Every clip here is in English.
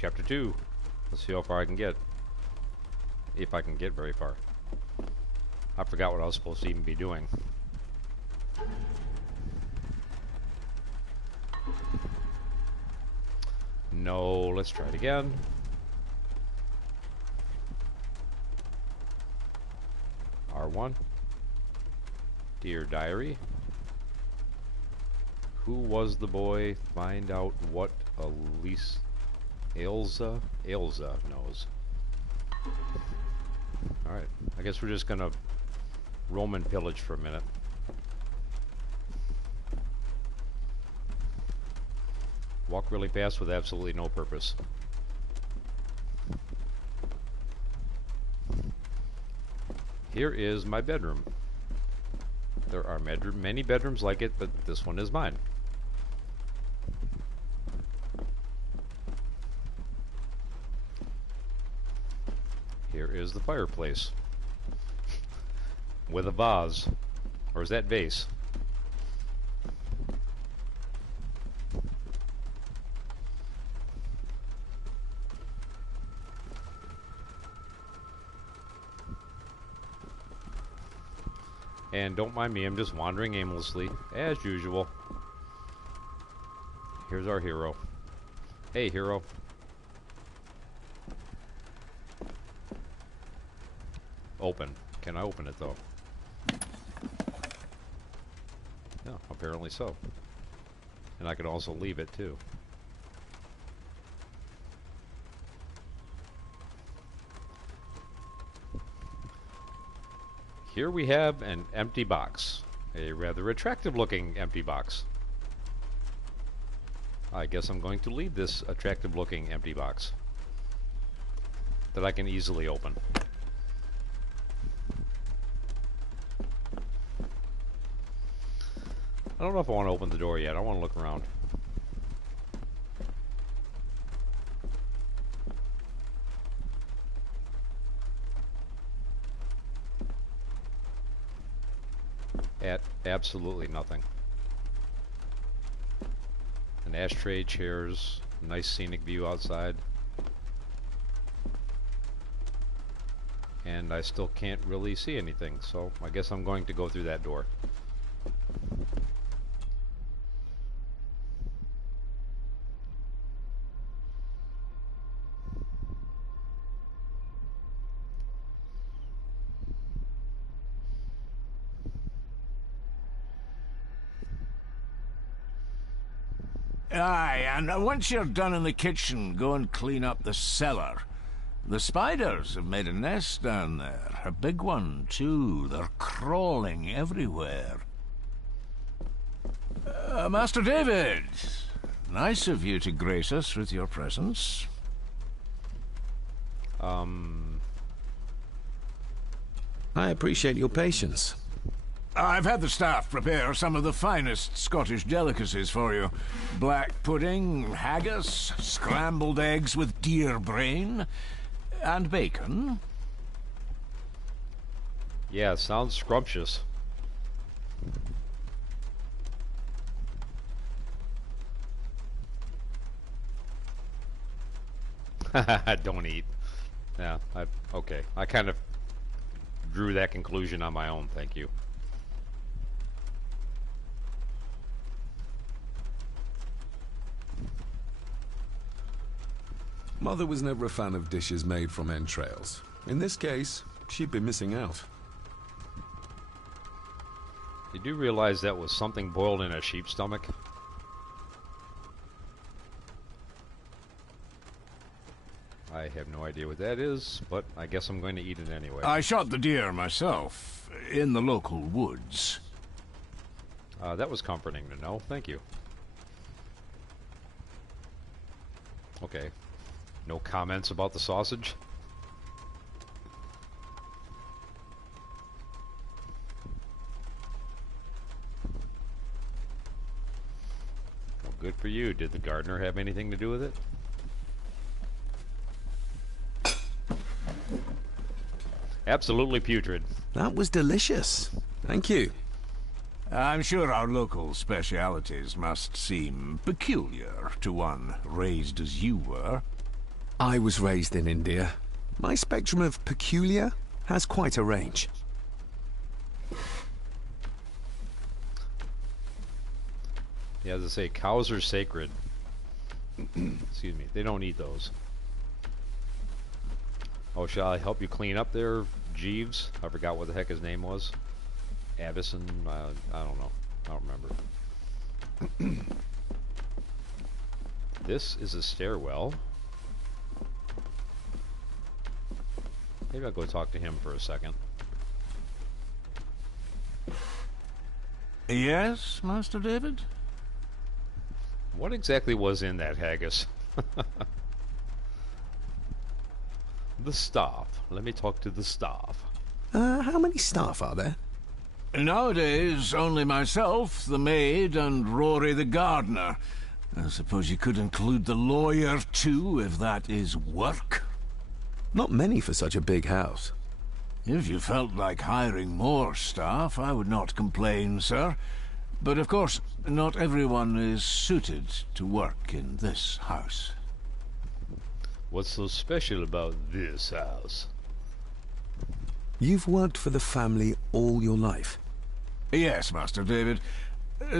Chapter 2. Let's see how far I can get. If I can get very far. I forgot what I was supposed to even be doing. No, let's try it again. R1. Dear Diary. Who was the boy? Find out what Ailsa knows. Alright, I guess we're just gonna roam and pillage for a minute. Walk really fast with absolutely no purpose. Here is my bedroom. There are many bedrooms like it, but this one is mine. Here is the fireplace. With a vase. Or is that vase? And don't mind me, I'm just wandering aimlessly, as usual. Here's our hero. Hey, hero. Open. Can I open it, though? Yeah, apparently so. And I can also leave it, too. Here we have an empty box. A rather attractive looking empty box. I guess I'm going to leave this attractive looking empty box that I can easily open. I don't know if I want to open the door yet. I want to look around. At absolutely nothing. An ashtray, chairs, nice scenic view outside. And I still can't really see anything, so I guess I'm going to go through that door. Aye, and once you're done in the kitchen, go and clean up the cellar. The spiders have made a nest down there. A big one, too. They're crawling everywhere. Master David, nice of you to grace us with your presence. I appreciate your patience. I've had the staff prepare some of the finest Scottish delicacies for you. Black pudding, haggis, scrambled eggs with deer brain, and bacon. Yeah, sounds scrumptious. Don't eat. Yeah, okay. I kind of drew that conclusion on my own, thank you. Mother was never a fan of dishes made from entrails. In this case, she'd be missing out. Did you realize that was something boiled in a sheep's stomach? I have no idea what that is, but I guess I'm going to eat it anyway. I shot the deer myself, in the local woods. That was comforting to know. Thank you. Okay. No comments about the sausage? Well, good for you. Did the gardener have anything to do with it? Absolutely putrid. That was delicious. Thank you. I'm sure our local specialities must seem peculiar to one raised as you were. I was raised in India. My spectrum of peculiar has quite a range. Yeah, as I say, cows are sacred. Excuse me, they don't eat those. Oh, shall I help you clean up there, Jeeves? I forgot what the heck his name was. Avison? I don't know. I don't remember. This is a stairwell. Maybe I'll go talk to him for a second. Yes, Master David? What exactly was in that haggis? The staff. Let me talk to the staff. How many staff are there? Nowadays, only myself, the maid, and Rory the gardener. I suppose you could include the lawyer, too, if that is work. Not many for such a big house. If you felt like hiring more staff, I would not complain, sir. But of course, not everyone is suited to work in this house. What's so special about this house? You've worked for the family all your life? Yes, Master David.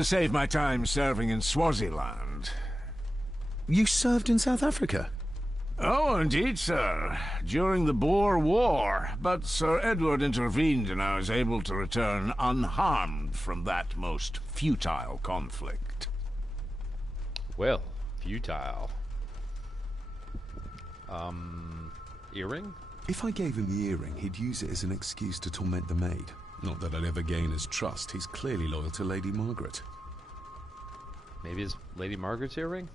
Save my time serving in Swaziland. You served in South Africa? Oh, indeed, sir. During the Boer War. But Sir Edward intervened and I was able to return unharmed from that most futile conflict. Well, futile. Earring? If I gave him the earring, he'd use it as an excuse to torment the maid. Not that I'd ever gain his trust. He's clearly loyal to Lady Margaret. Maybe it's Lady Margaret's earring?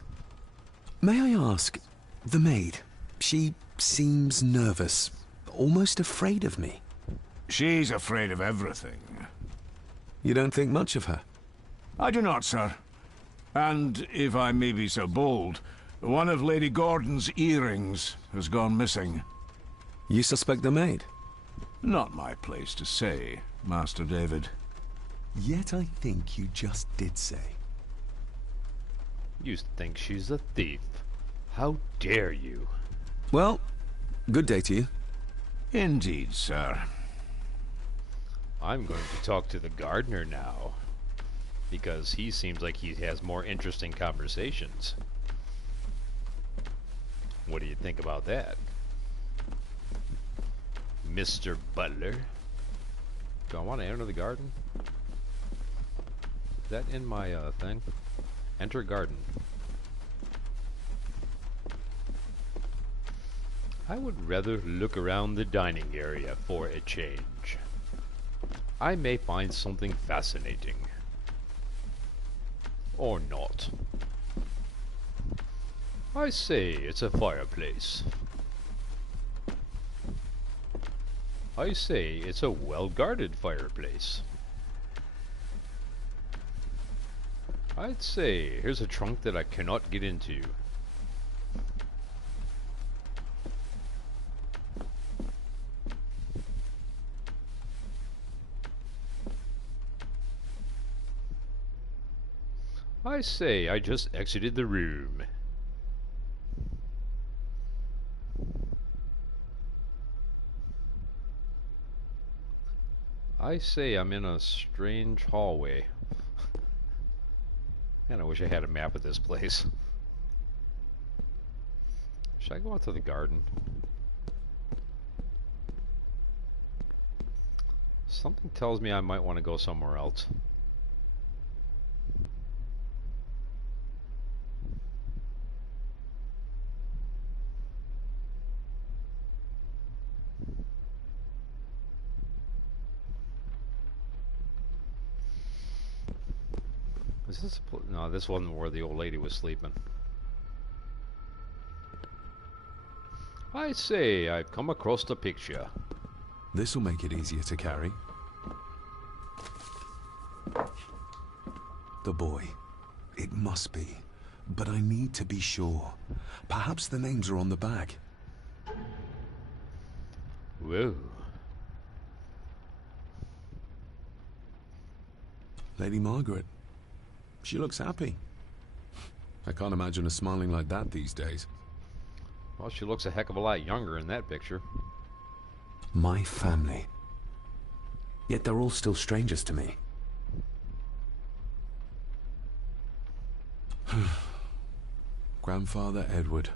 May I ask, the maid, she seems nervous, almost afraid of me. She's afraid of everything. You don't think much of her? I do not, sir. And, if I may be so bold, one of Lady Gordon's earrings has gone missing. You suspect the maid? Not my place to say, Master David. Yet I think you just did say. You think she's a thief. How dare you? Well, good day to you. Indeed, sir. I'm going to talk to the gardener now. Because he seems like he has more interesting conversations. What do you think about that? Mr. Butler? Do I want to enter the garden? Is that in my thing? Enter garden. I would rather look around the dining area for a change. I may find something fascinating. Or not. I say it's a fireplace. I say it's a well-guarded fireplace. I'd say here's a trunk that I cannot get into. I say I just exited the room. I say I'm in a strange hallway. Man, I wish I had a map of this place. Should I go out to the garden? Something tells me I might want to go somewhere else. Is this no, this wasn't where the old lady was sleeping. I say, I've come across the picture. This'll make it easier to carry. The boy. It must be. But I need to be sure. Perhaps the names are on the bag. Whoa. Lady Margaret. She looks happy. I can't imagine her smiling like that these days. Well, she looks a heck of a lot younger in that picture. My family. Yet they're all still strangers to me. Grandfather Edward.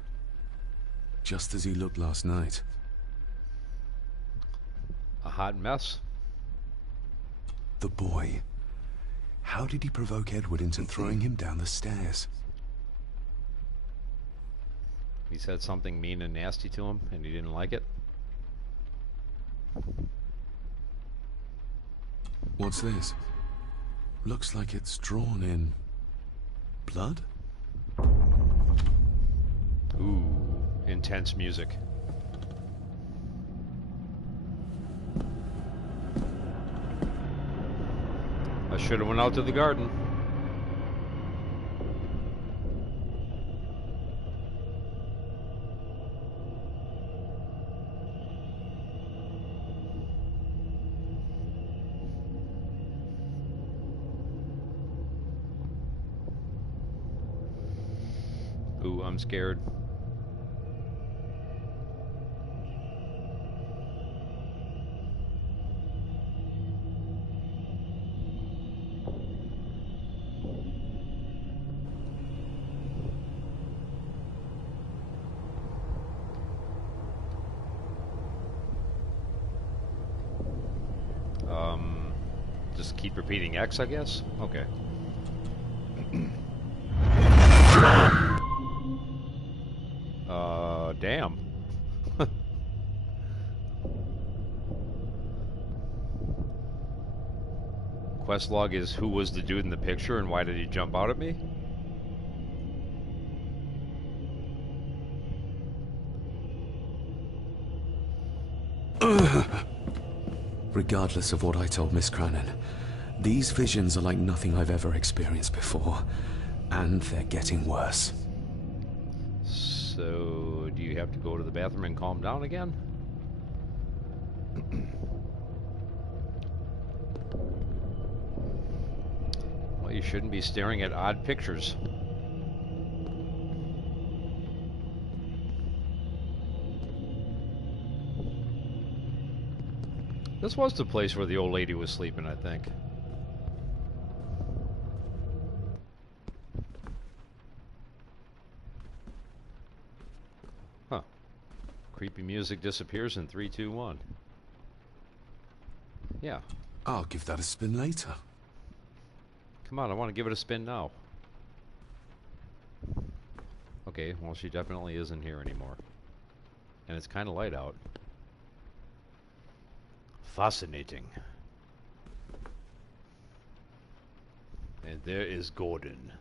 Just as he looked last night. A hot mess. The boy. How did he provoke Edward into throwing him down the stairs? He said something mean and nasty to him, and he didn't like it. What's this? Looks like it's drawn in blood? Ooh, intense music. I should have went out to the garden. Ooh, I'm scared. Just keep repeating X, I guess? Okay. Damn. Quest log is who was the dude in the picture and why did he jump out at me? Regardless of what I told Miss Cranon, these visions are like nothing I've ever experienced before. And they're getting worse. So, do you have to go to the bathroom and calm down again? Well, you shouldn't be staring at odd pictures. This was the place where the old lady was sleeping, I think. Huh. Creepy music disappears in 3, 2, 1. Yeah. I'll give that a spin later. Come on, I want to give it a spin now. Okay, well, she definitely isn't here anymore. And it's kind of light out. Fascinating. And there is Gordon.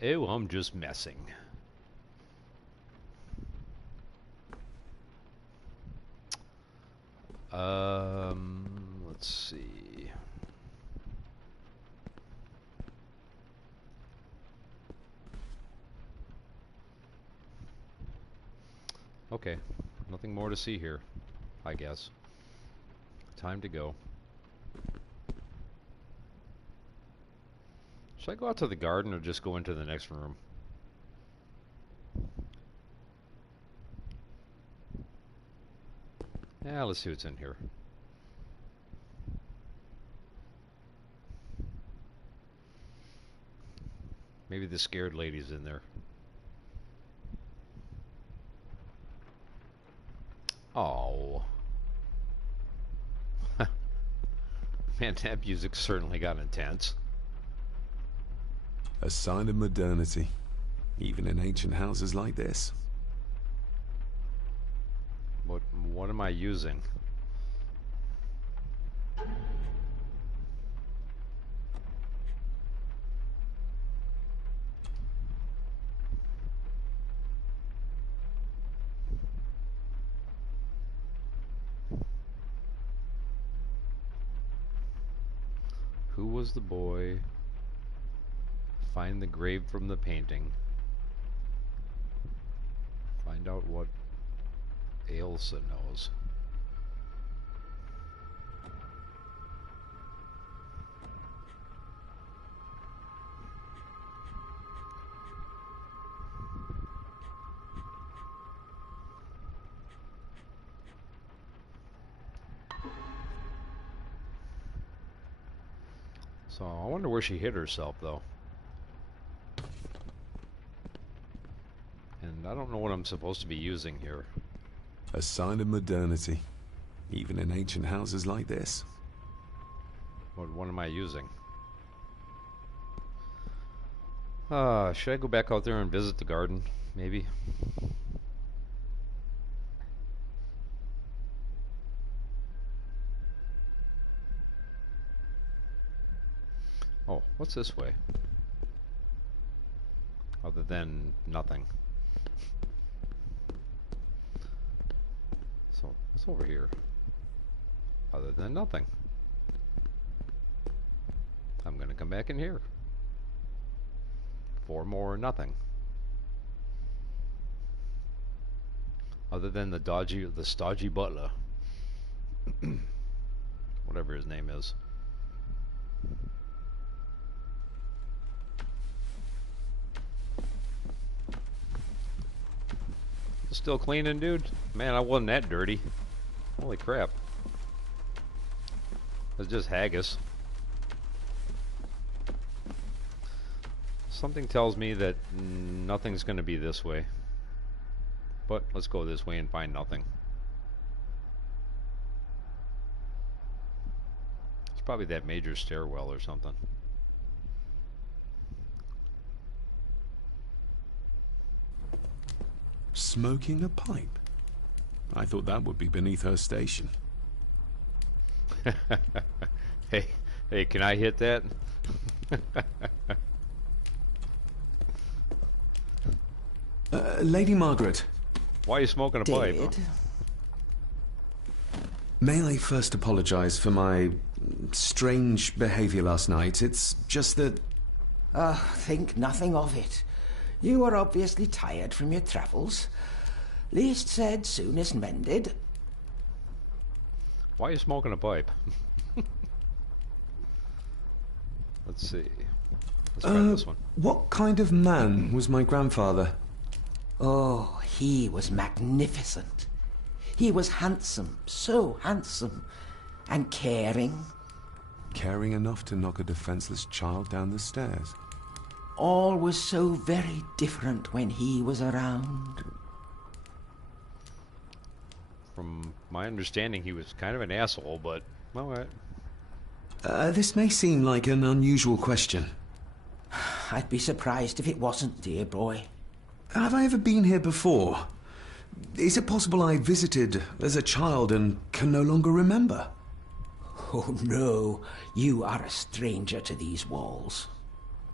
Oh, I'm just messing. Let's see. Okay, nothing more to see here, I guess. Time to go. Should I go out to the garden or just go into the next room? Yeah, let's see what's in here. Maybe the scared lady's in there. Oh. Man, that music certainly got intense. A sign of modernity, even in ancient houses like this. What am I using? Who was the boy? Find the grave from the painting. Find out what Ailsa knows. So I wonder where she hid herself, though. And I don't know what I'm supposed to be using here. A sign of modernity, even in ancient houses like this. What am I using? Should I go back out there and visit the garden? Maybe. Oh, what's this way? Other than nothing. So, what's over here? Other than nothing. I'm gonna come back in here. 4 more or nothing. Other than the stodgy butler. Whatever his name is. Still cleaning, dude? Man, I wasn't that dirty. Holy crap. It's just haggis. Something tells me that nothing's going to be this way. But let's go this way and find nothing. It's probably that major stairwell or something. Smoking a pipe? I thought that would be beneath her station. Hey, can I hit that? Lady Margaret. Why are you smoking a pipe? Huh? May I first apologize for my strange behavior last night? It's just that... Think nothing of it. You were obviously tired from your travels. Least said, soonest mended. Why are you smoking a pipe? Let's see. Let's try this one. What kind of man was my grandfather? Oh, he was magnificent. He was handsome, so handsome, and caring. Caring enough to knock a defenseless child down the stairs. All was so very different when he was around. From my understanding, he was kind of an asshole, but alright. This may seem like an unusual question. I'd be surprised if it wasn't, dear boy. Have I ever been here before? Is it possible I visited as a child and can no longer remember? Oh, no. You are a stranger to these walls.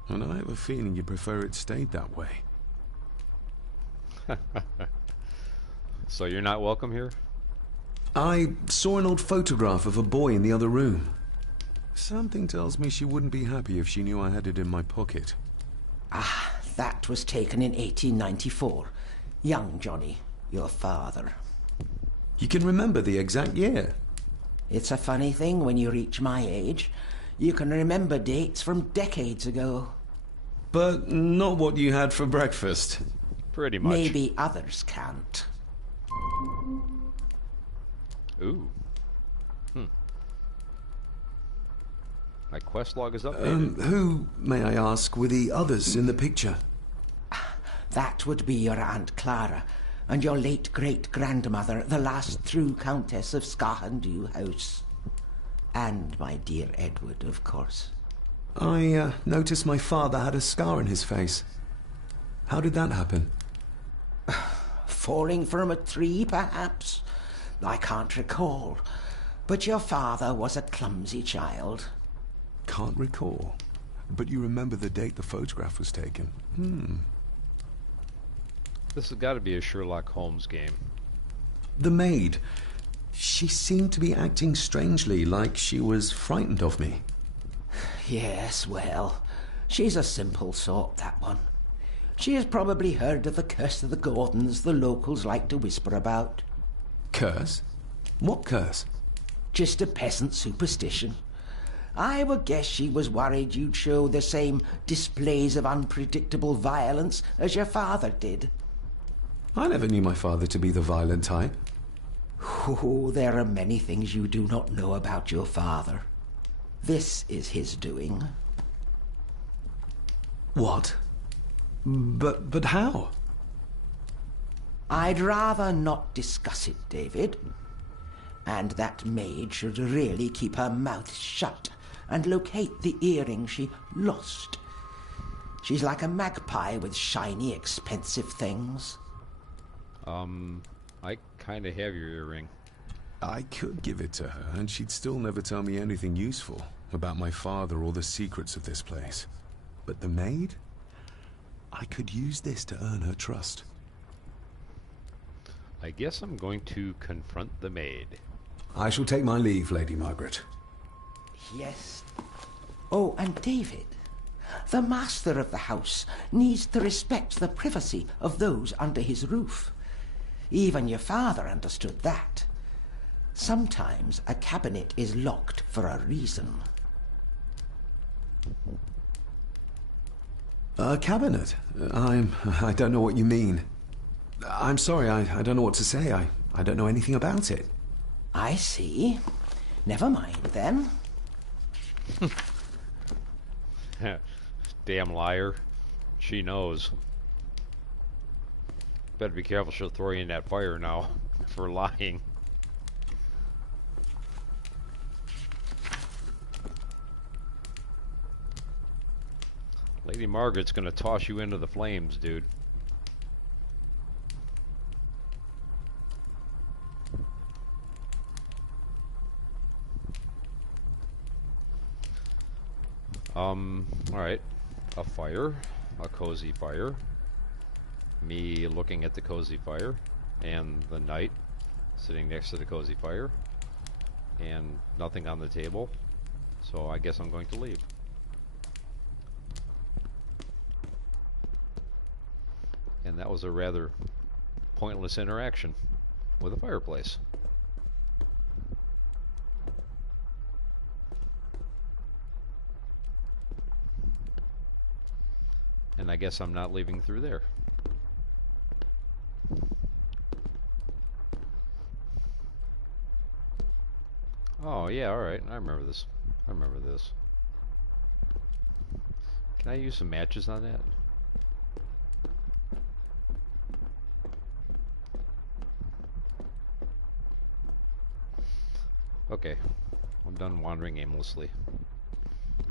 And I have a feeling you prefer it stayed that way. So you're not welcome here? I saw an old photograph of a boy in the other room. Something tells me she wouldn't be happy if she knew I had it in my pocket. Ah, that was taken in 1894. Young Johnny, your father. You can remember the exact year? It's a funny thing when you reach my age. You can remember dates from decades ago. But not what you had for breakfast. Pretty much. Maybe others can't. Ooh. My quest log is updated. Who, may I ask, were the others in the picture? That would be your Aunt Clara and your late great-grandmother, the last true Countess of Scahandew House. And my dear Edward, of course. I noticed my father had a scar on his face. How did that happen? Falling from a tree, perhaps? I can't recall. But your father was a clumsy child. Can't recall. But you remember the date the photograph was taken. This has got to be a Sherlock Holmes game. The maid. She seemed to be acting strangely, like she was frightened of me. Yes, well, she's a simple sort, that one. She has probably heard of the curse of the Gordons the locals like to whisper about. Curse? What curse? Just a peasant superstition. I would guess she was worried you'd show the same displays of unpredictable violence as your father did. I never knew my father to be the violent type. Oh, there are many things you do not know about your father. This is his doing. What? But how? I'd rather not discuss it, David. And that maid should really keep her mouth shut and locate the earring she lost. She's like a magpie with shiny, expensive things. I kinda have your earring. I could give it to her, and she'd still never tell me anything useful about my father or the secrets of this place. But the maid? I could use this to earn her trust. I guess I'm going to confront the maid. I shall take my leave, Lady Margaret. Yes. Oh, and David, the master of the house needs to respect the privacy of those under his roof. Even your father understood that. Sometimes a cabinet is locked for a reason. A cabinet? I don't know what you mean. I'm sorry, I don't know what to say. I don't know anything about it. I see. Never mind, then. Damn liar. She knows. Better be careful, she'll throw you in that fire now for lying. Lady Margaret's gonna toss you into the flames, dude. Alright. A fire. A cozy fire. Me looking at the cozy fire. And the knight sitting next to the cozy fire. And nothing on the table. So I guess I'm going to leave. And that was a rather pointless interaction with a fireplace. And I guess I'm not leaving through there. Oh yeah, alright, I remember this. I remember this. Can I use some matches on that? Okay, I'm done wandering aimlessly.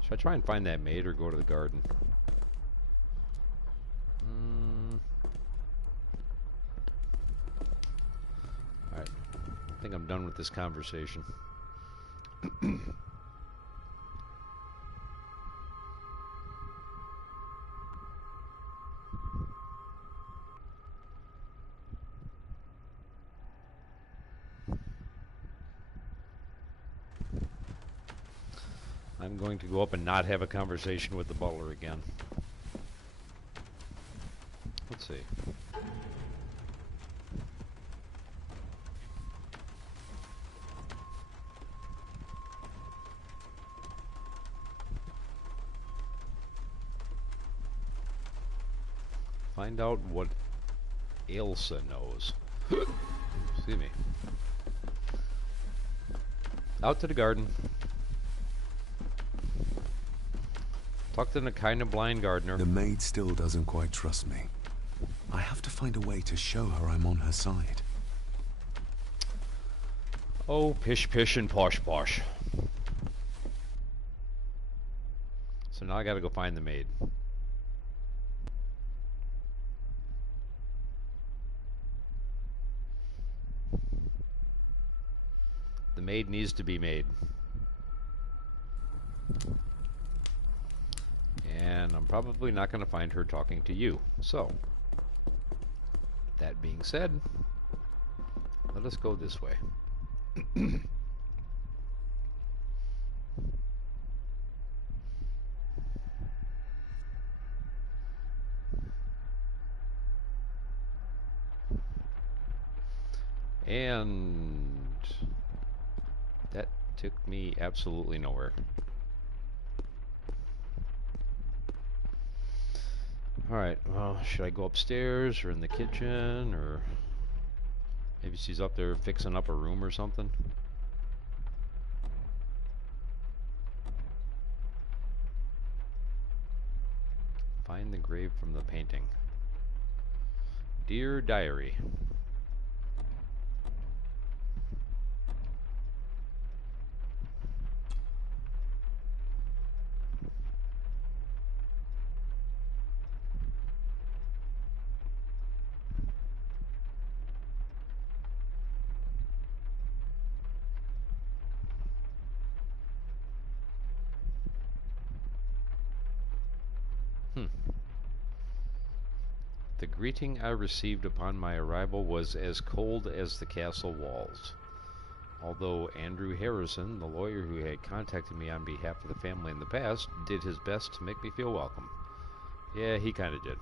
Should I try and find that maid or go to the garden? Alright, I think I'm done with this conversation. I'm going to go up and not have a conversation with the butler again. Let's see. Find out what Ailsa knows. Excuse me. Out to the garden. Talk to the kind of blind gardener. The maid still doesn't quite trust me. I have to find a way to show her I'm on her side. Oh, pish pish and posh posh. So now I gotta go find the maid. The maid needs to be made. And I'm probably not going to find her talking to you. So, that being said, let us go this way. And that took me absolutely nowhere. Alright, well, should I go upstairs or in the kitchen, or maybe she's up there fixing up a room or something? Find the grave from the painting. Dear Diary. The greeting I received upon my arrival was as cold as the castle walls. Although Andrew Harrison, the lawyer who had contacted me on behalf of the family in the past, did his best to make me feel welcome. Yeah, he kinda did.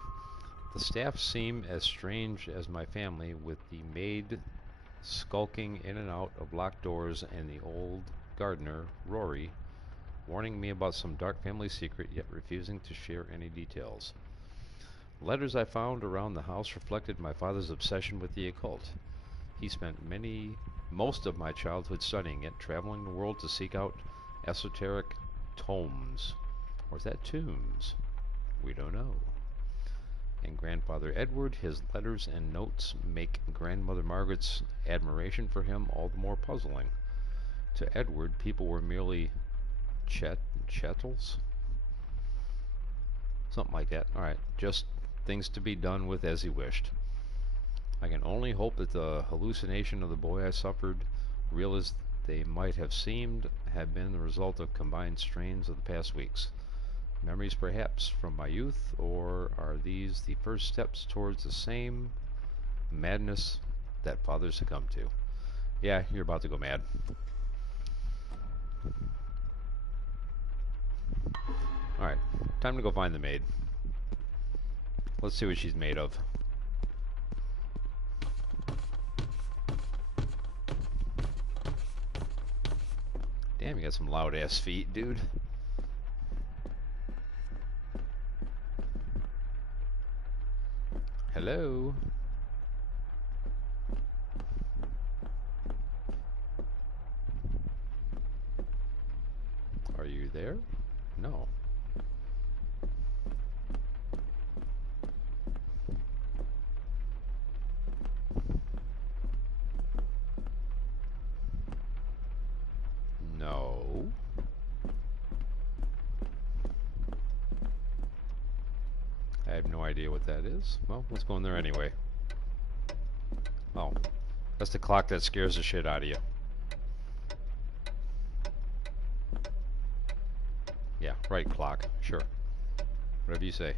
The staff seemed as strange as my family, with the maid skulking in and out of locked doors and the old gardener, Rory, warning me about some dark family secret, yet refusing to share any details. Letters I found around the house reflected my father's obsession with the occult. He spent most of my childhood studying it, traveling the world to seek out esoteric tomes. Or is that tombs? We don't know. And Grandfather Edward, his letters and notes make Grandmother Margaret's admiration for him all the more puzzling. To Edward, people were merely chattels? Something like that. Alright, just things to be done with as he wished. I can only hope that the hallucination of the boy I suffered, real as they might have seemed, have been the result of combined strains of the past weeks. Memories perhaps from my youth, or are these the first steps towards the same madness that fathers succumb to? Yeah, you're about to go mad. Alright, time to go find the maid. Let's see what she's made of. Damn, you got some loud ass feet, dude. Hello? Are you there? No. No. I have no idea what that is. Well, let's go in there anyway. Oh, that's the clock that scares the shit out of you. Yeah, right, clock. Sure. Whatever you say.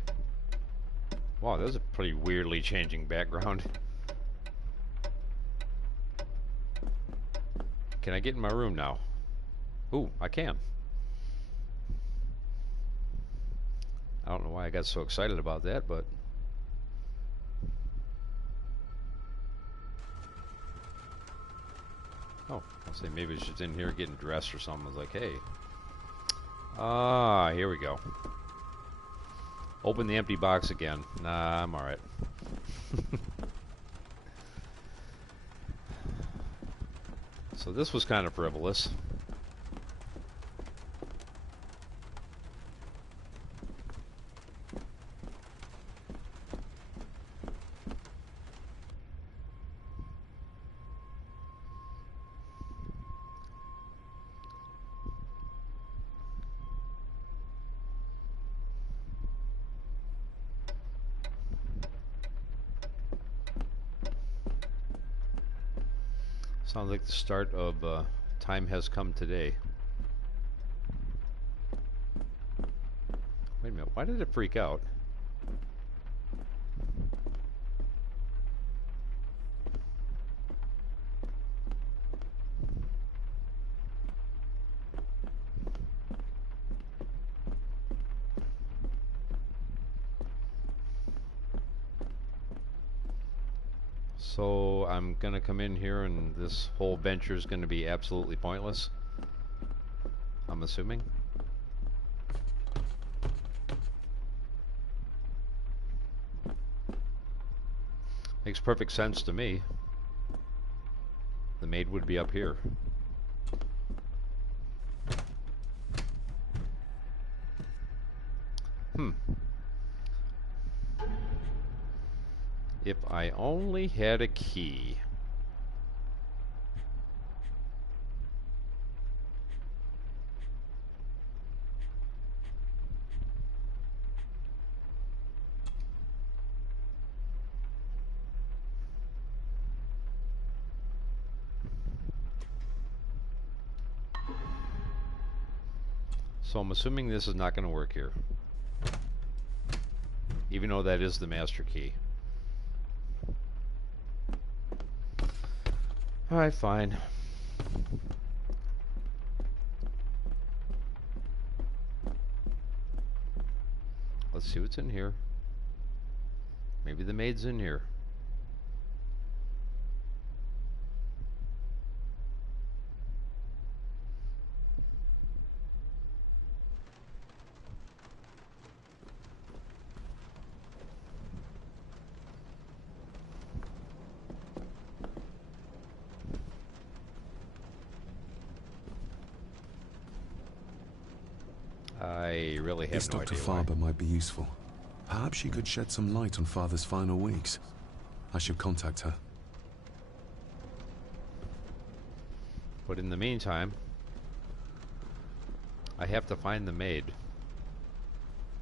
Wow, that's a pretty weirdly changing background. Can I get in my room now? Ooh, I can. I don't know why I got so excited about that, but... Oh, I'll say maybe she's in here getting dressed or something. I was like, hey. Ah, here we go. Open the empty box again. Nah, I'm alright. So this was kind of frivolous. Sounds like the start of Time Has Come Today. Wait a minute, why did it freak out? So I'm gonna come in here and this whole venture is gonna be absolutely pointless, I'm assuming. Makes perfect sense to me. The maid would be up here. If I only had a key. So I'm assuming this is not going to work here. Even though that is the master key. Alright, fine. Let's see what's in here. Maybe the maid's in here. I really have This no Dr. idea why. Farber might be useful. Perhaps she could shed some light on Father's final weeks. I should contact her. But in the meantime, I have to find the maid.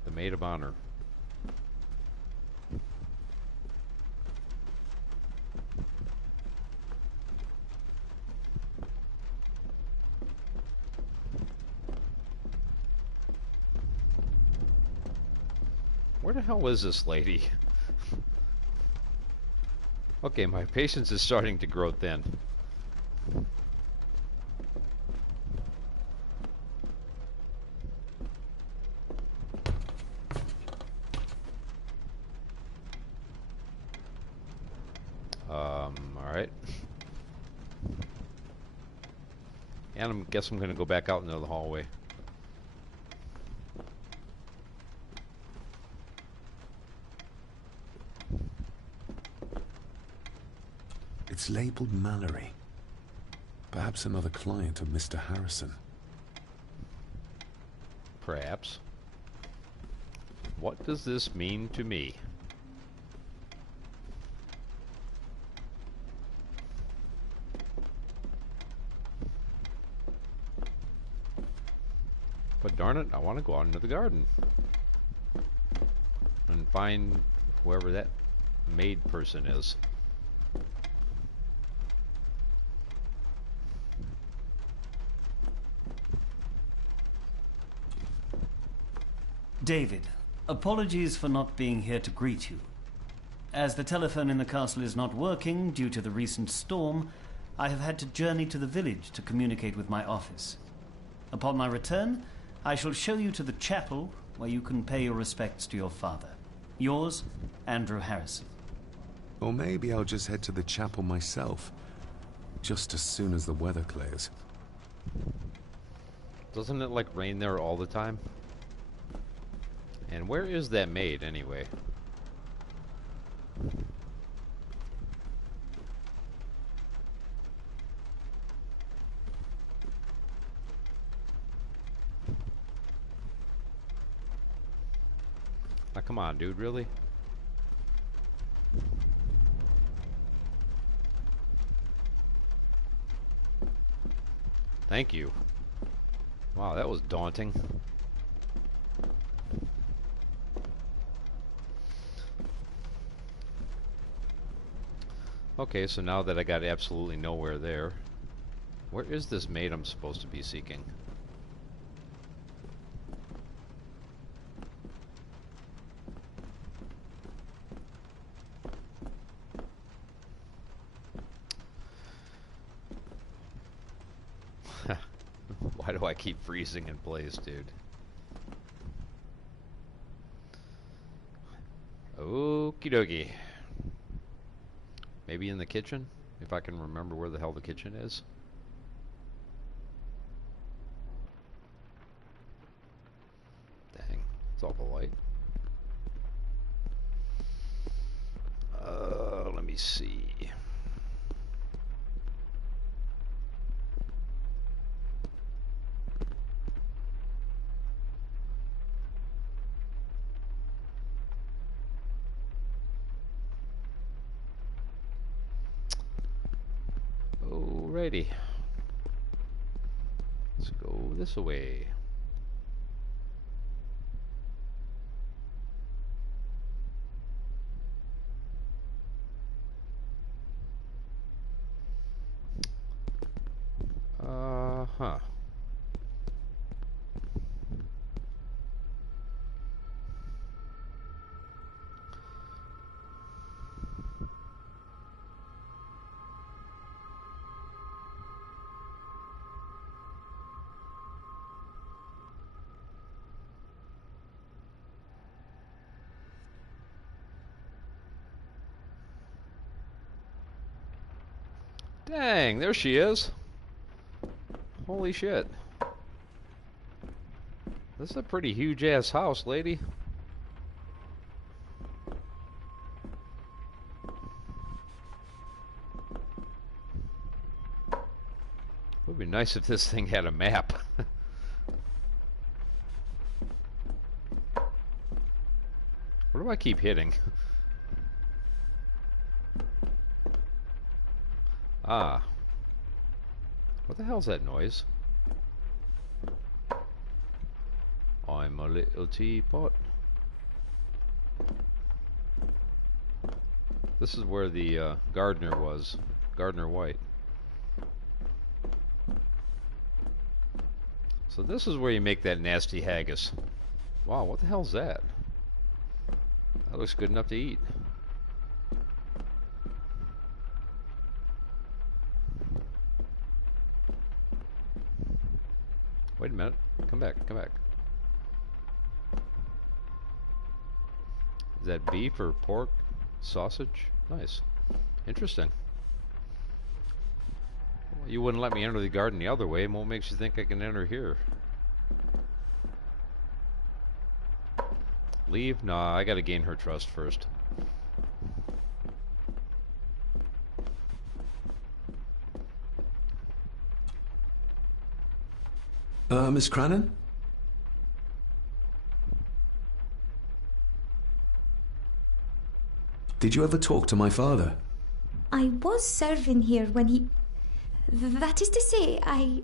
The maid of honor. Where the hell is this lady? Okay, my patience is starting to grow thin. Alright. And I guess I'm gonna go back out into the hallway. It's labeled Mallory. Perhaps another client of Mr. Harrison. Perhaps. What does this mean to me? But darn it, I want to go out into the garden and find whoever that maid person is. David, apologies for not being here to greet you. As the telephone in the castle is not working due to the recent storm, I have had to journey to the village to communicate with my office. Upon my return, I shall show you to the chapel where you can pay your respects to your father. Yours, Andrew Harrison. Or maybe I'll just head to the chapel myself, just as soon as the weather clears. Doesn't it like rain there all the time? And where is that maid anyway? Now, come on, dude, really? Thank you. Wow, that was daunting. Okay, so now that I got absolutely nowhere there, where is this maid I'm supposed to be seeking? Why do I keep freezing in place, dude? Okie dokie. Maybe in the kitchen? If I can remember where the hell the kitchen is. Dang, it's awful light. Let me see. Alrighty. Let's go this way. Huh. Dang, there she is. Holy shit. This is a pretty huge ass house, lady. Would be nice if this thing had a map. What do I keep hitting? Ah. What the hell's that noise? I'm a little teapot. This is where the gardener was. Gardener White. So this is where you make that nasty haggis. Wow, what the hell's that? That looks good enough to eat. Wait a minute. Come back, come back. Is that beef or pork? Sausage? Nice. Interesting. Well, you wouldn't let me enter the garden the other way. What makes you think I can enter here? Leave? Nah, I gotta gain her trust first. Miss Crannan? Did you ever talk to my father? I was serving here when he... That is to say,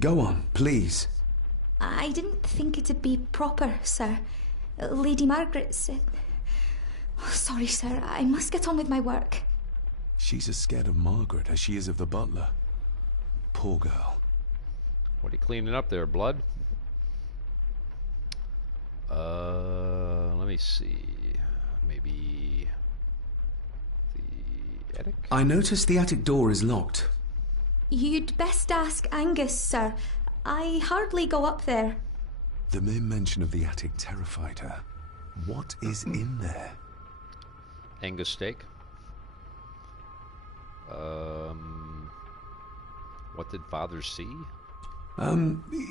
Go on, please. I didn't think it'd be proper, sir. Lady Margaret said... Oh, sorry, sir. I must get on with my work. She's as scared of Margaret as she is of the butler. Poor girl. What are you cleaning up there, blood? Let me see. Maybe the attic? I noticed the attic door is locked. You'd best ask Angus, sir. I hardly go up there. The mere mention of the attic terrified her. What is in there? Angus steak. What did father see?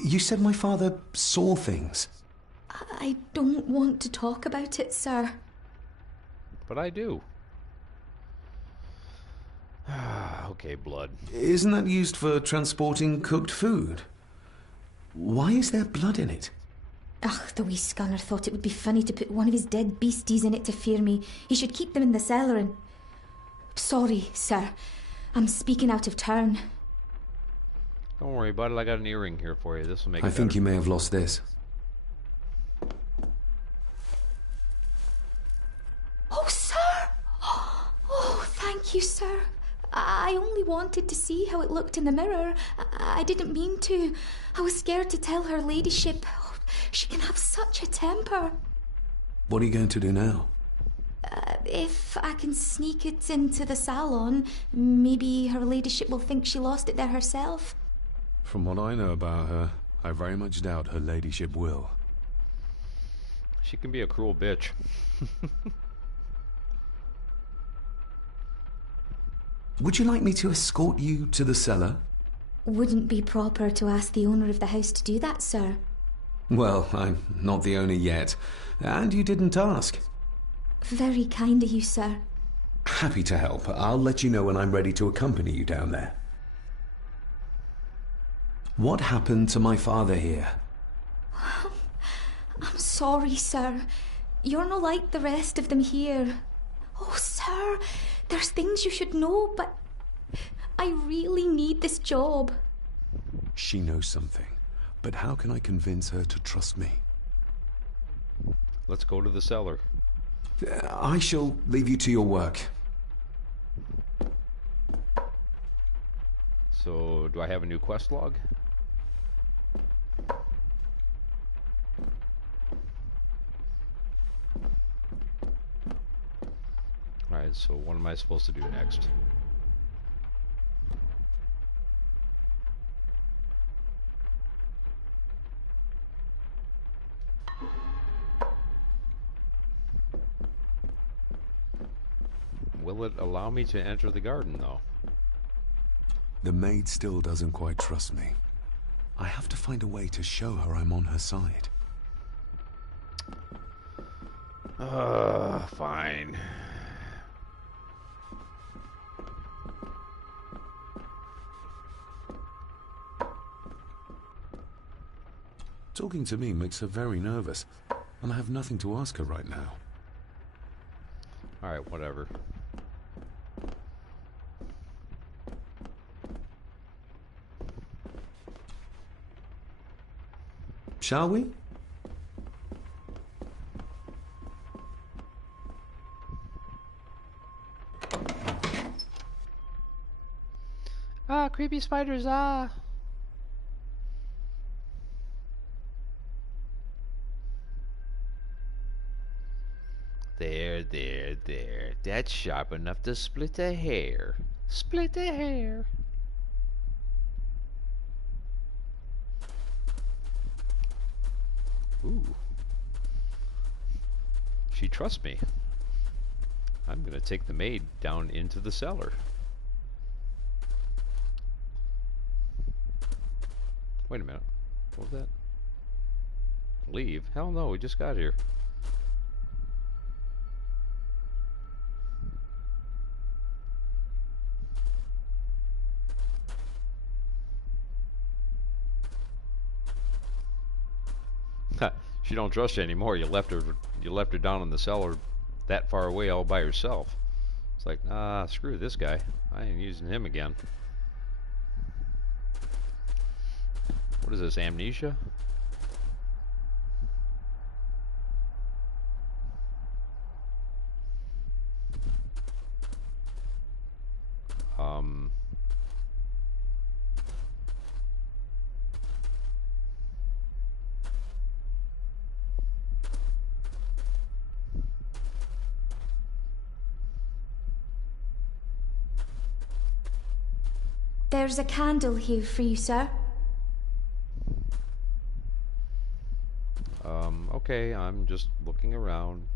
You said my father saw things. I don't want to talk about it, sir. But I do. Okay, blood. Isn't that used for transporting cooked food? Why is there blood in it? Ugh, the wee scunner thought it would be funny to put one of his dead beasties in it to fear me. He should keep them in the cellar and... Sorry, sir. I'm speaking out of turn. Don't worry about it, I got an earring here for you. This will make it I think better. you may have lost this. Oh, sir! Oh, thank you, sir. I only wanted to see how it looked in the mirror. I didn't mean to. I was scared to tell her ladyship. Oh, she can have such a temper. What are you going to do now? If I can sneak it into the salon, maybe her ladyship will think she lost it there herself. From what I know about her, I very much doubt her ladyship will. She can be a cruel bitch. Would you like me to escort you to the cellar? Wouldn't be proper to ask the owner of the house to do that, sir. Well, I'm not the owner yet, and you didn't ask. Very kind of you, sir. Happy to help. I'll let you know when I'm ready to accompany you down there. What happened to my father here? I'm sorry, sir. You're no like the rest of them here. Oh, sir, there's things you should know, but I really need this job. She knows something, but how can I convince her to trust me? Let's go to the cellar. I shall leave you to your work. So, do I have a new quest log? Alright, so what am I supposed to do next? Will it allow me to enter the garden, though? The maid still doesn't quite trust me. I have to find a way to show her I'm on her side. Fine. Talking to me makes her very nervous, and I have nothing to ask her right now. Alright, whatever. Shall we? Ah, creepy spiders, ah! There. That's sharp enough to split a hair. Split a hair. Ooh. She trusts me. I'm gonna take the maid down into the cellar. Wait a minute. What was that? Leave? Hell no, we just got here. She don't trust you anymore. You left her down in the cellar that far away all by herself. It's like, screw this guy. I ain't using him again. What is this, amnesia? There's a candle here for you, sir. Okay, I'm just looking around.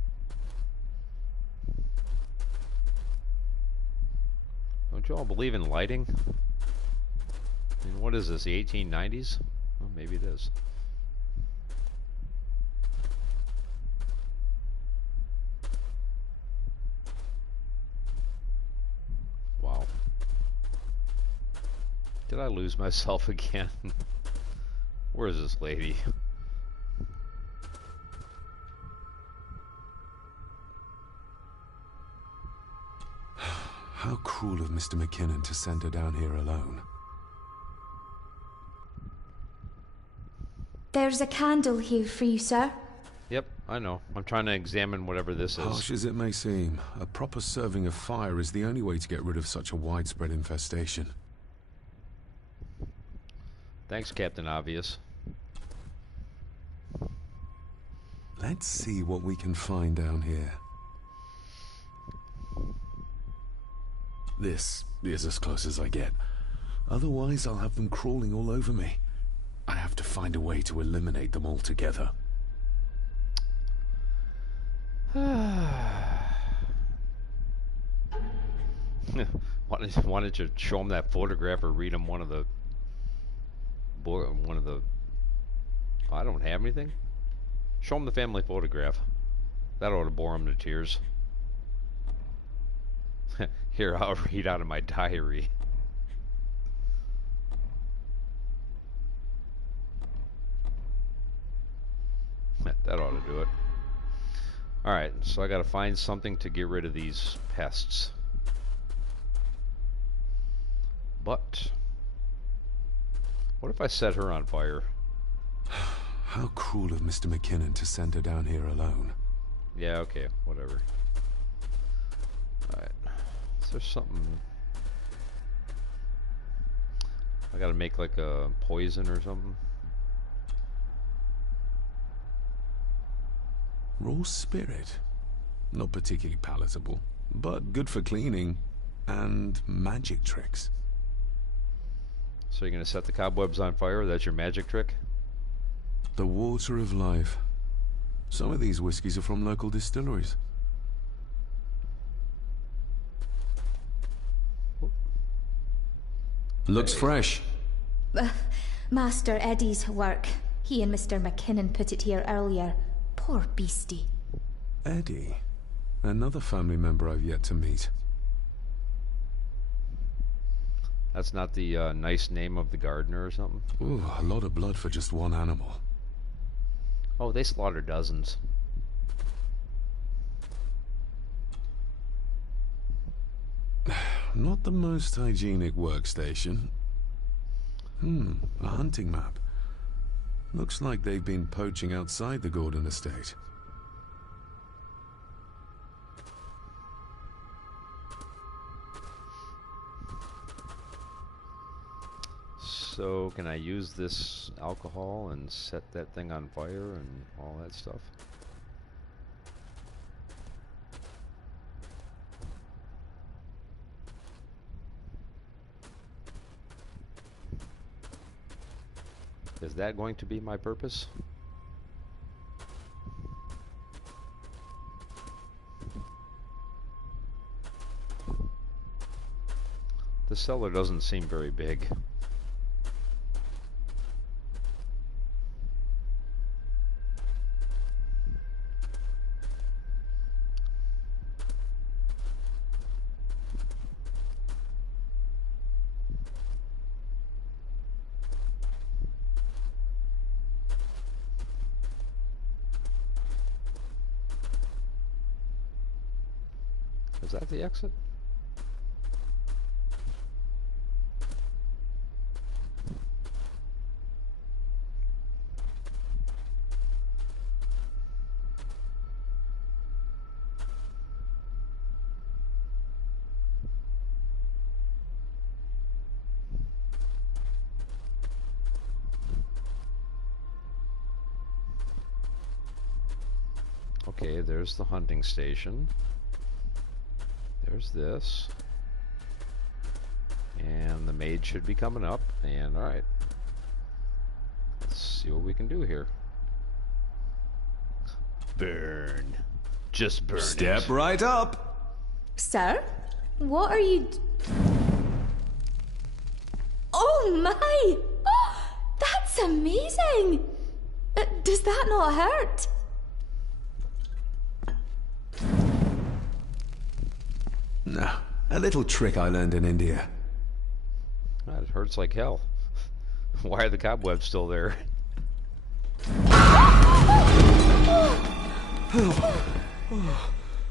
Don't you all believe in lighting? I mean, what is this, the 1890s? Well, maybe it is. Wow. Did I lose myself again? Where is this lady? How cruel of Mr. McKinnon to send her down here alone. There's a candle here for you, sir. Yep, I know. I'm trying to examine whatever this is. Harsh as it may seem, a proper serving of fire is the only way to get rid of such a widespread infestation. Thanks, Captain Obvious. Let's see what we can find down here. This is as close as I get. Otherwise, I'll have them crawling all over me. I have to find a way to eliminate them altogether. Why don't you show them that photograph or read them one of the... I don't have anything. Show them the family photograph. That ought to bore them to tears. Here, I'll read out of my diary. That ought to do it. Alright, so I gotta find something to get rid of these pests. But what if I set her on fire? How cruel of Mr. McKinnon to send her down here alone. Yeah, okay, whatever. Alright. Is there something... I gotta make like a poison or something? Raw spirit. Not particularly palatable, but good for cleaning. And magic tricks. So you're gonna set the cobwebs on fire? That's your magic trick? The water of life. Some of these whiskies are from local distilleries. Looks fresh. Master Eddie's work. He and Mr. McKinnon put it here earlier. Poor beastie. Eddie. Another family member I've yet to meet. That's not the nice name of the gardener or something? Ooh, a lot of blood for just one animal. Oh, they slaughter dozens. Not the most hygienic workstation. A hunting map. Looks like they've been poaching outside the Gordon estate. So, can I use this alcohol and set that thing on fire and all that stuff? Is that going to be my purpose? The cellar doesn't seem very big. Is that the exit? Okay, there's the hunting station. There's this. And the maid should be coming up. And alright. Let's see what we can do here. Burn. Just burn. Step right up. Sir? What are you... Oh my! Oh, that's amazing! Does that not hurt? No, a little trick I learned in India. It hurts like hell. Why are the cobwebs still there?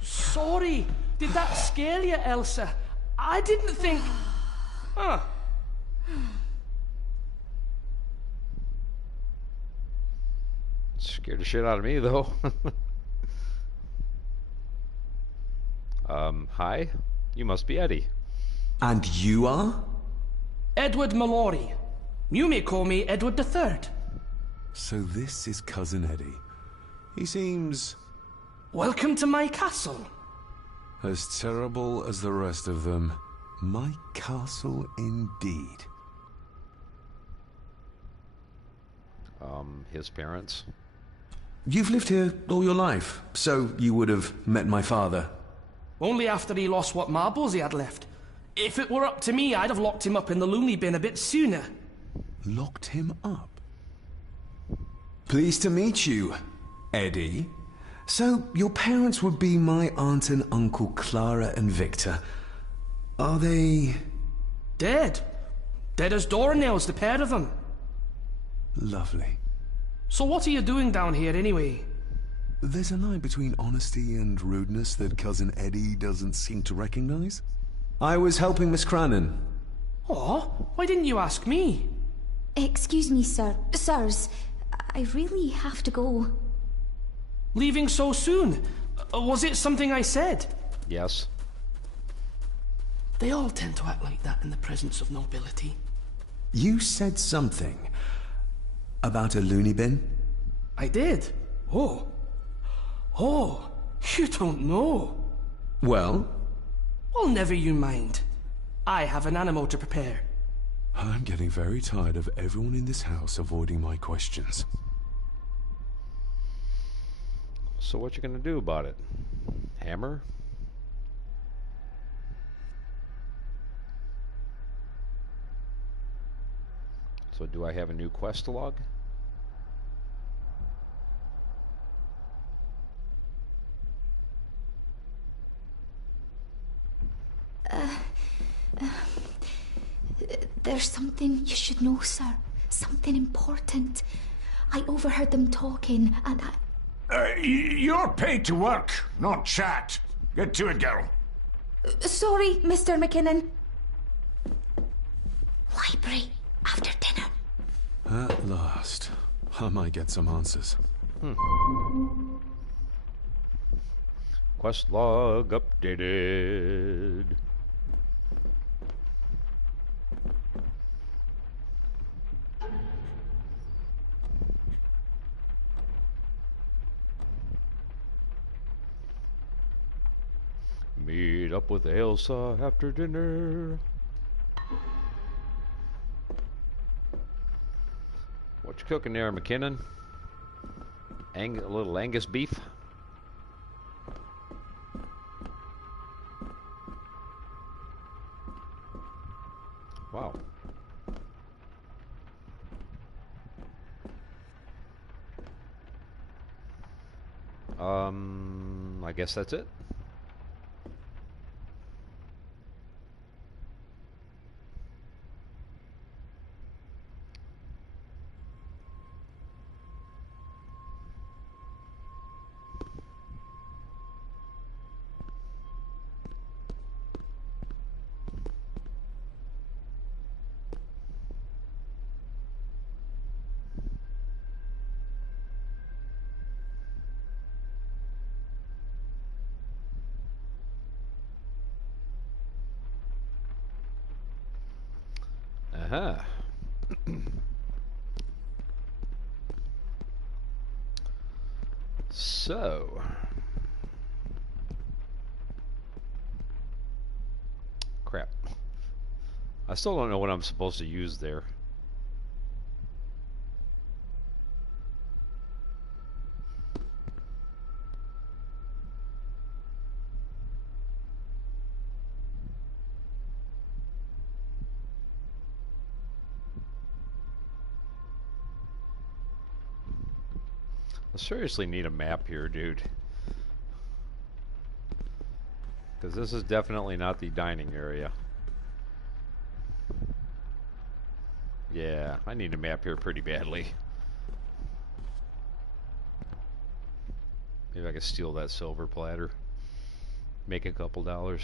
Sorry, did that scare you, Elsa? I didn't think... Huh. Scared the shit out of me, though. Hi? You must be Eddie. And you are? Edward Mallory. You may call me Edward III. So this is Cousin Eddie. He seems... Welcome to my castle. as terrible as the rest of them. My castle indeed. His parents? You've lived here all your life, so you would have met my father. Only after he lost what marbles he had left. If it were up to me, I'd have locked him up in the loony bin a bit sooner. Locked him up? Pleased to meet you, Eddie. So, your parents would be my aunt and uncle Clara and Victor. Are they... Dead. Dead as doornails, the pair of them. Lovely. So what are you doing down here anyway? There's a line between honesty and rudeness that Cousin Eddie doesn't seem to recognize. I was helping Miss Crannan. Oh, why didn't you ask me? Excuse me, sir. Sirs, I really have to go. Leaving so soon? Was it something I said? Yes. They all tend to act like that in the presence of nobility. You said something about a loony bin? I did. Oh. Oh, you don't know. Well? Well, never you mind. I have an animal to prepare. I'm getting very tired of everyone in this house avoiding my questions. So what you gonna do about it? Hammer? So do I have a new quest log? There's something you should know, sir. Something important. I overheard them talking, and You're paid to work, not chat. Get to it, girl. Sorry, Mr. McKinnon. Library, after dinner. At last. I might get some answers. Quest log updated. Meet up with Elsa after dinner. What you cooking there, McKinnon? A little Angus beef? Wow. I guess that's it. Uh-huh. So, crap. I still don't know what I'm supposed to use there. I seriously need a map here, dude. Because this is definitely not the dining area. Yeah, I need a map here pretty badly. Maybe I could steal that silver platter. Make a couple dollars.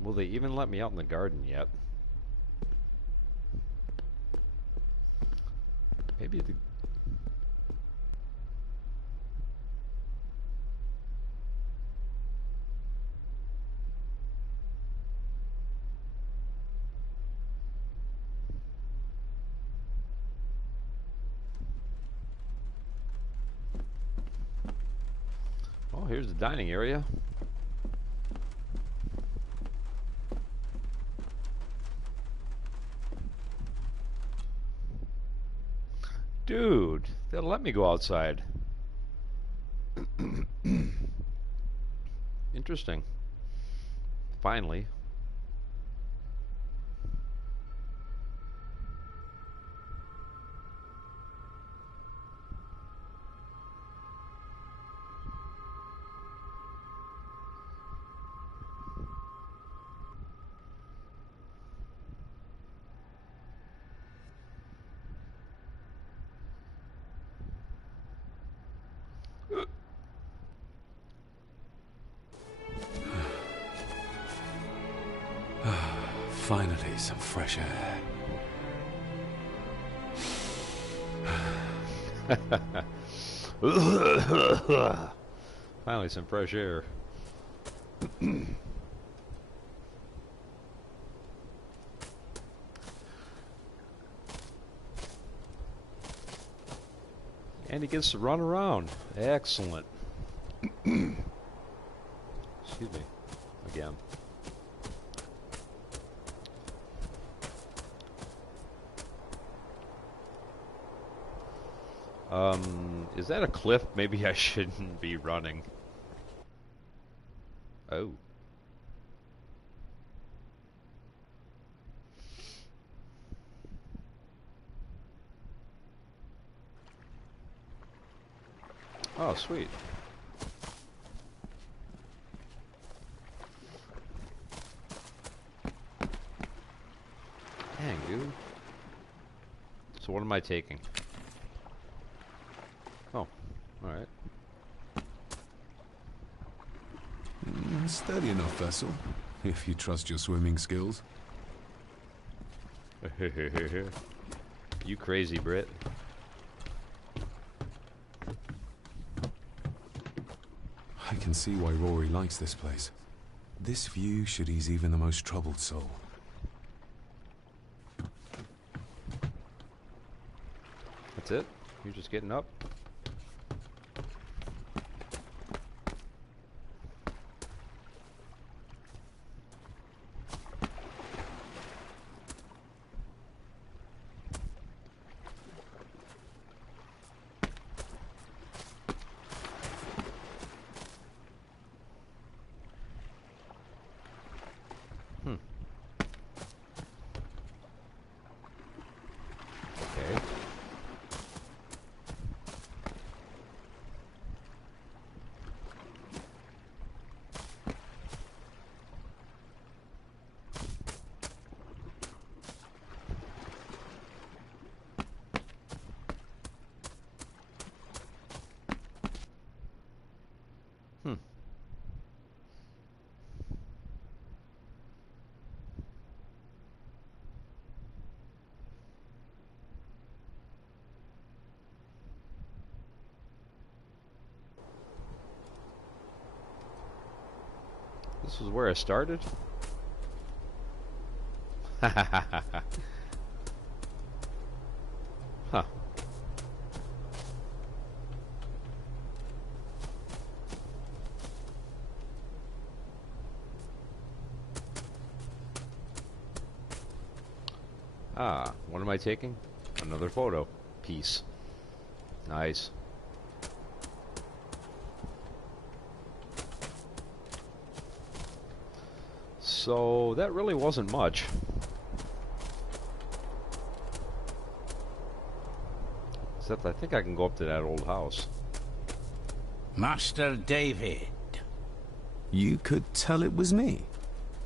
Will they even let me out in the garden yet? Maybe the... Oh, here's the dining area. Dude, they'll let me go outside. Interesting. Finally. Finally, some fresh air. Finally, some fresh air. And he gets to run around. Excellent. Excuse me. Again. Is that a cliff? Maybe I shouldn't be running. Oh. Oh, sweet. Dang, dude. So what am I taking? Oh, alright. Steady enough vessel, if you trust your swimming skills. You crazy, Brit. I can see why Rory likes this place. This view should ease even the most troubled soul. That's it? You're just getting up? Okay. This is where I started? Huh. Ah, what am I taking? Another photo. Piece. Nice. So that really wasn't much. Except I think I can go up to that old house. Master David. You could tell it was me.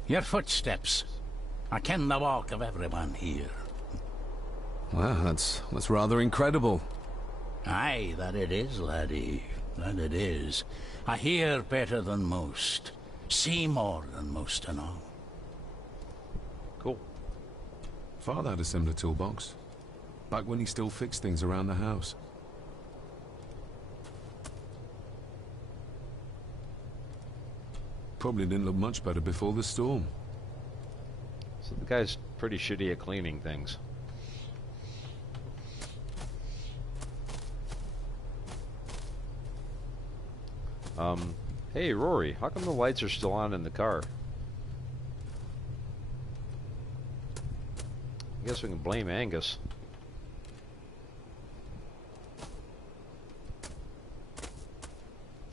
Your footsteps. I ken the walk of everyone here. Well, that's rather incredible. Aye, that it is, laddie. That it is. I hear better than most. See more than most and all. Cool. Father had a similar toolbox. Back when he still fixed things around the house. Probably didn't look much better before the storm. So the guy's pretty shitty at cleaning things. Hey Rory, how come the lights are still on in the car? I guess we can blame Angus.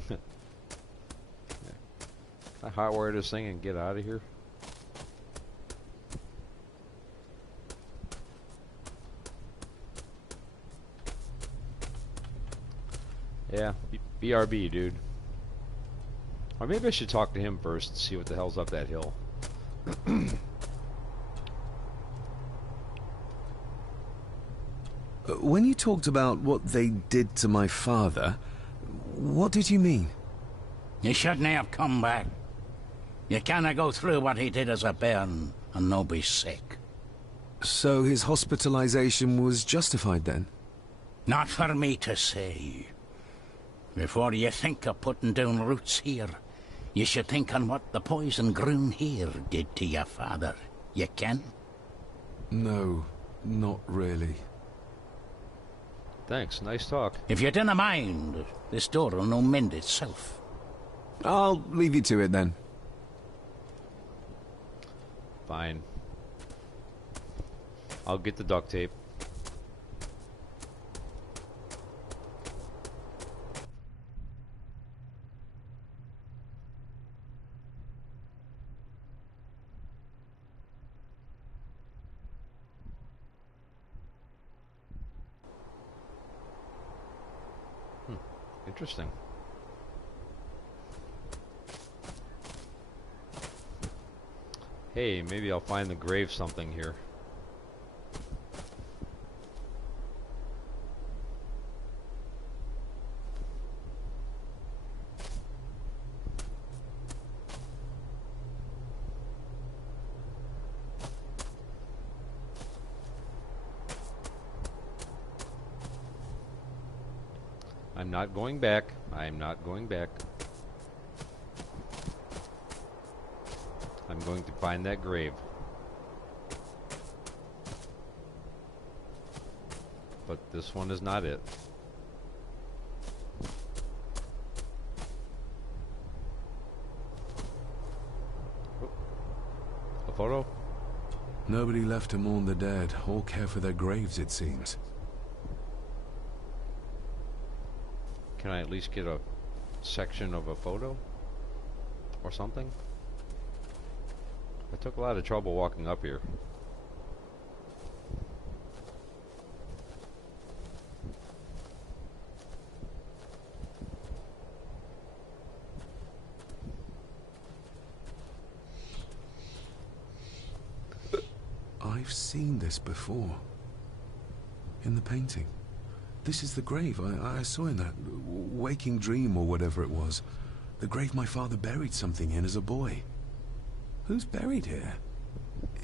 Can I hotwire this thing and get out of here? Yeah, BRB, dude. Or maybe I should talk to him first and see what the hell's up that hill. When you talked about what they did to my father, what did you mean? You shouldn't have come back. You cannot go through what he did as a bairn. and no be sick. So his hospitalization was justified then? Not for me to say. Before you think of putting down roots here, you should think on what the poison grown here did to your father. You can? No, not really. Thanks, nice talk. If you dinna mind, this door will no mend itself. I'll leave you to it then. Fine. I'll get the duct tape. Interesting. Hey, maybe I'll find the grave something here. I'm not going back. I'm not going back. I'm going to find that grave. But this one is not it. Oh. A photo? Nobody left to mourn the dead or care for their graves, it seems. Can I at least get a section of a photo? Or something? I took a lot of trouble walking up here. I've seen this before. In the painting. This is the grave I saw in that waking dream or whatever it was. The grave my father buried something in as a boy. Who's buried here?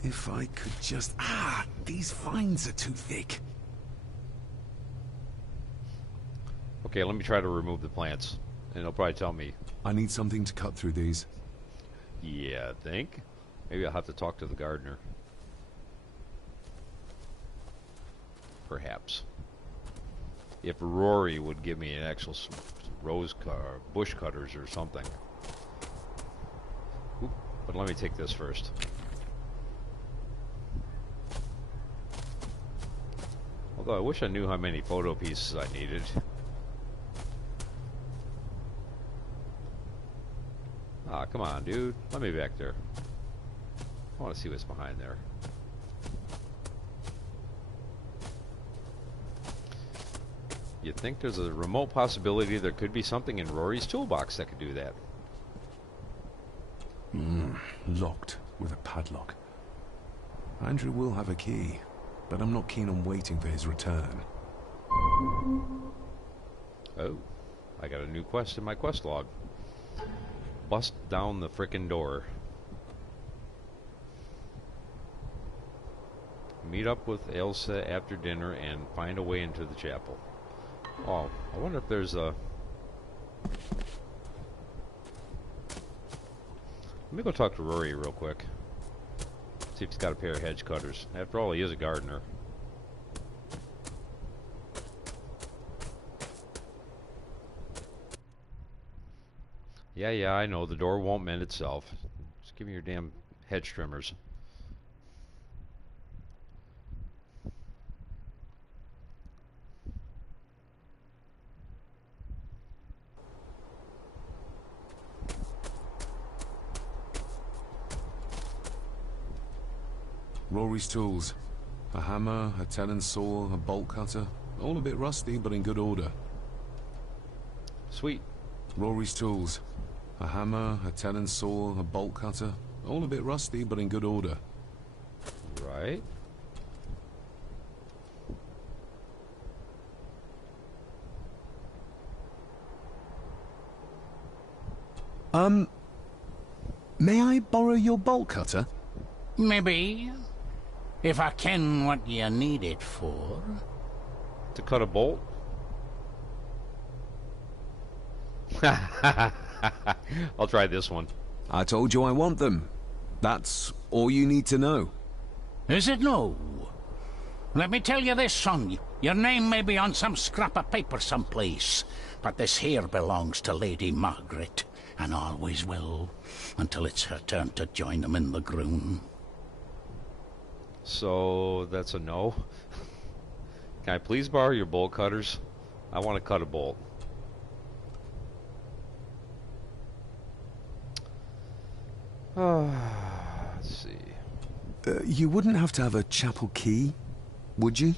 If I could just... Ah! These vines are too thick. Okay, let me try to remove the plants. And it'll probably tell me. I need something to cut through these. Yeah, I think. Maybe I'll have to talk to the gardener. Perhaps. If Rory would give me an actual bush cutters or something. Oop, but let me take this first. Although I wish I knew how many photo pieces I needed. Ah, come on, dude. Let me back there. I want to see what's behind there. You'd think there's a remote possibility there could be something in Rory's toolbox that could do that. Locked with a padlock. Andrew will have a key, but I'm not keen on waiting for his return. Oh, I got a new quest in my quest log. Bust down the frickin' door. Meet up with Elsa after dinner and find a way into the chapel. Oh, I wonder if there's a... Let me go talk to Rory real quick. See if he's got a pair of hedge cutters. After all, he is a gardener. Yeah, I know. The door won't mend itself. Just give me your damn hedge trimmers. Rory's tools. A hammer, a tenon saw, a bolt cutter. All a bit rusty, but in good order. Sweet. Rory's tools. A hammer, a tenon saw, a bolt cutter. All a bit rusty, but in good order. Right. May I borrow your bolt cutter? Maybe. If I ken what you need it for. To cut a bolt? I'll try this one. I told you I want them. That's all you need to know. Is it no? Let me tell you this, son. Your name may be on some scrap of paper someplace, but this here belongs to Lady Margaret, and always will, until it's her turn to join them in the groom. So, that's a no. Can I please borrow your bolt cutters? I want to cut a bolt. Let's see. You wouldn't have to have a chapel key, would you?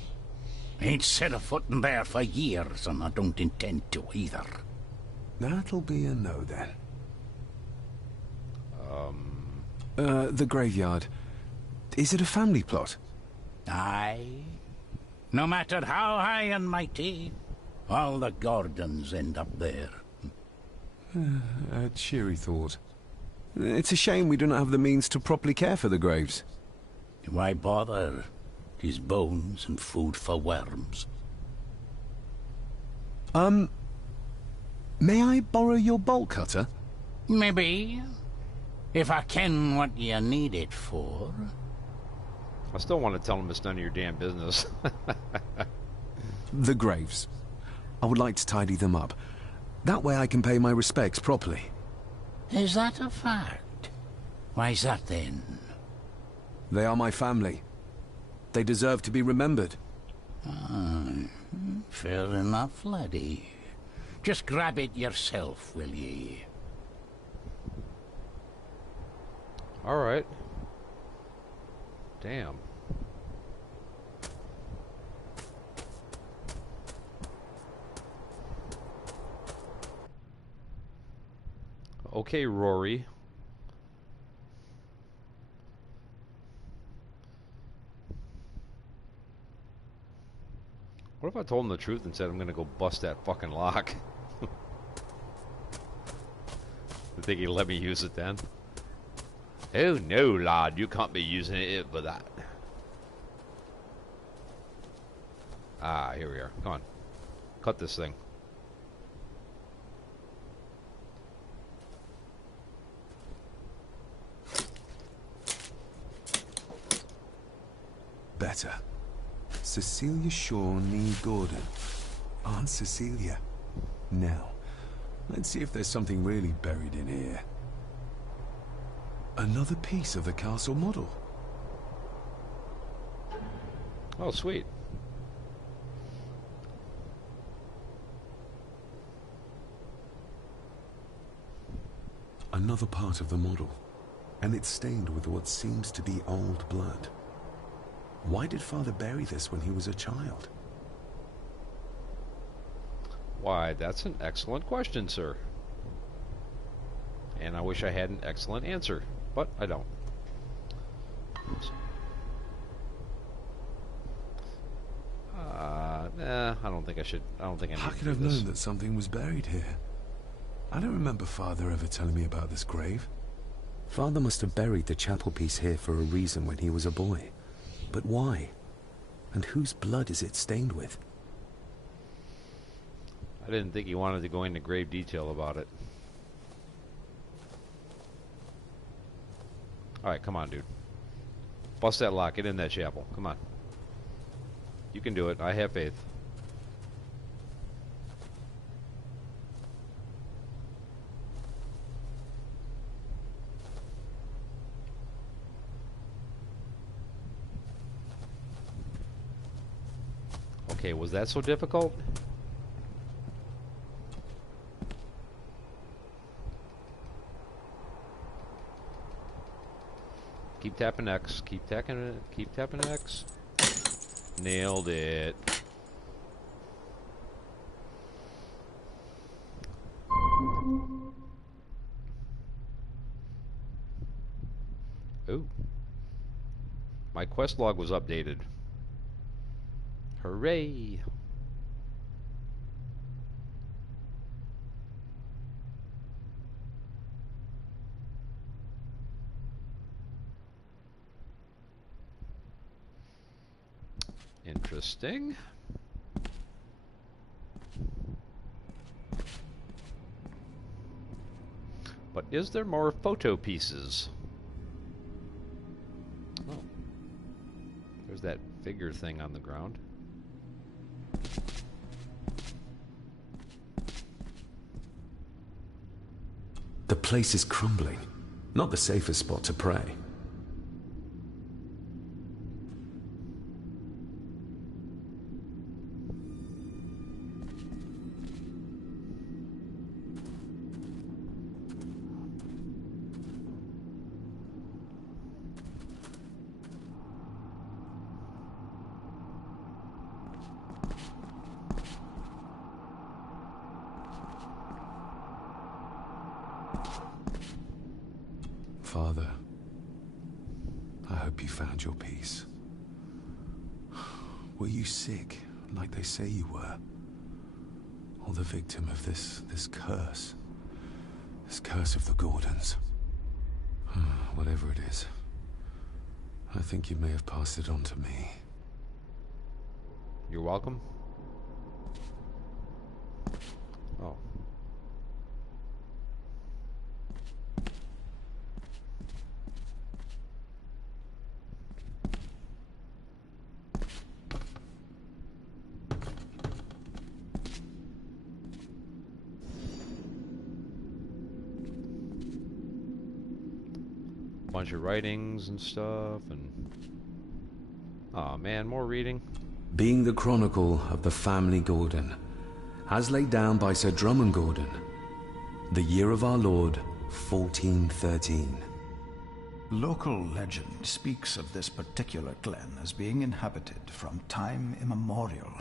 Ain't set a foot in there for years, and I don't intend to either. That'll be a no, then. The graveyard. Is it a family plot? Aye. No matter how high and mighty, all the Gordons end up there. A cheery thought. It's a shame we don't have the means to properly care for the graves. Why bother? 'Tis bones and food for worms. May I borrow your bolt cutter? Maybe. If I ken what you need it for. I still want to tell them it's none of your damn business. The graves. I would like to tidy them up. That way I can pay my respects properly. Is that a fact? Why's that then? They are my family. They deserve to be remembered. Fair enough, laddie. Just grab it yourself, will ye? Alright. Damn. Okay, Rory. What if I told him the truth and said I'm gonna go bust that fucking lock? You think he'd let me use it then? Oh no, lad, you can't be using it for that. Ah, here we are. Come on. Cut this thing. Better. Cecilia Shaw Nee Gordon. Aunt Cecilia. Now, let's see if there's something really buried in here. Another piece of the castle model. Oh, sweet. Another part of the model, and it's stained with what seems to be old blood. Why did Father bury this when he was a child? Why, that's an excellent question, sir. And I wish I had an excellent answer, but I don't. I don't think I should. I don't think I need How to could do I have this. known that something was buried here? I don't remember Father ever telling me about this grave. Father must have buried the chapel piece here for a reason when he was a boy. But why? And whose blood is it stained with? I didn't think he wanted to go into grave detail about it. Alright, come on, dude. Bust that lock. Get in that chapel. Come on. You can do it. I have faith. Okay, was that so difficult? Keep tapping X. Keep tapping it. Keep tapping X. Nailed it. Ooh. My quest log was updated. Hooray! Interesting. But is there more photo pieces? Oh. There's that figure thing on the ground. The place is crumbling. Not the safest spot to pray. Father, I hope you found your peace. Were you sick, like they say you were? Or the victim of this curse? This curse of the Gordons? Whatever it is, I think you may have passed it on to me. You're welcome. Oh. Bunch of writings and stuff, and oh man, more reading. Being the chronicle of the family Gordon, as laid down by Sir Drummond Gordon, the year of our Lord 1413. Local legend speaks of this particular glen as being inhabited from time immemorial.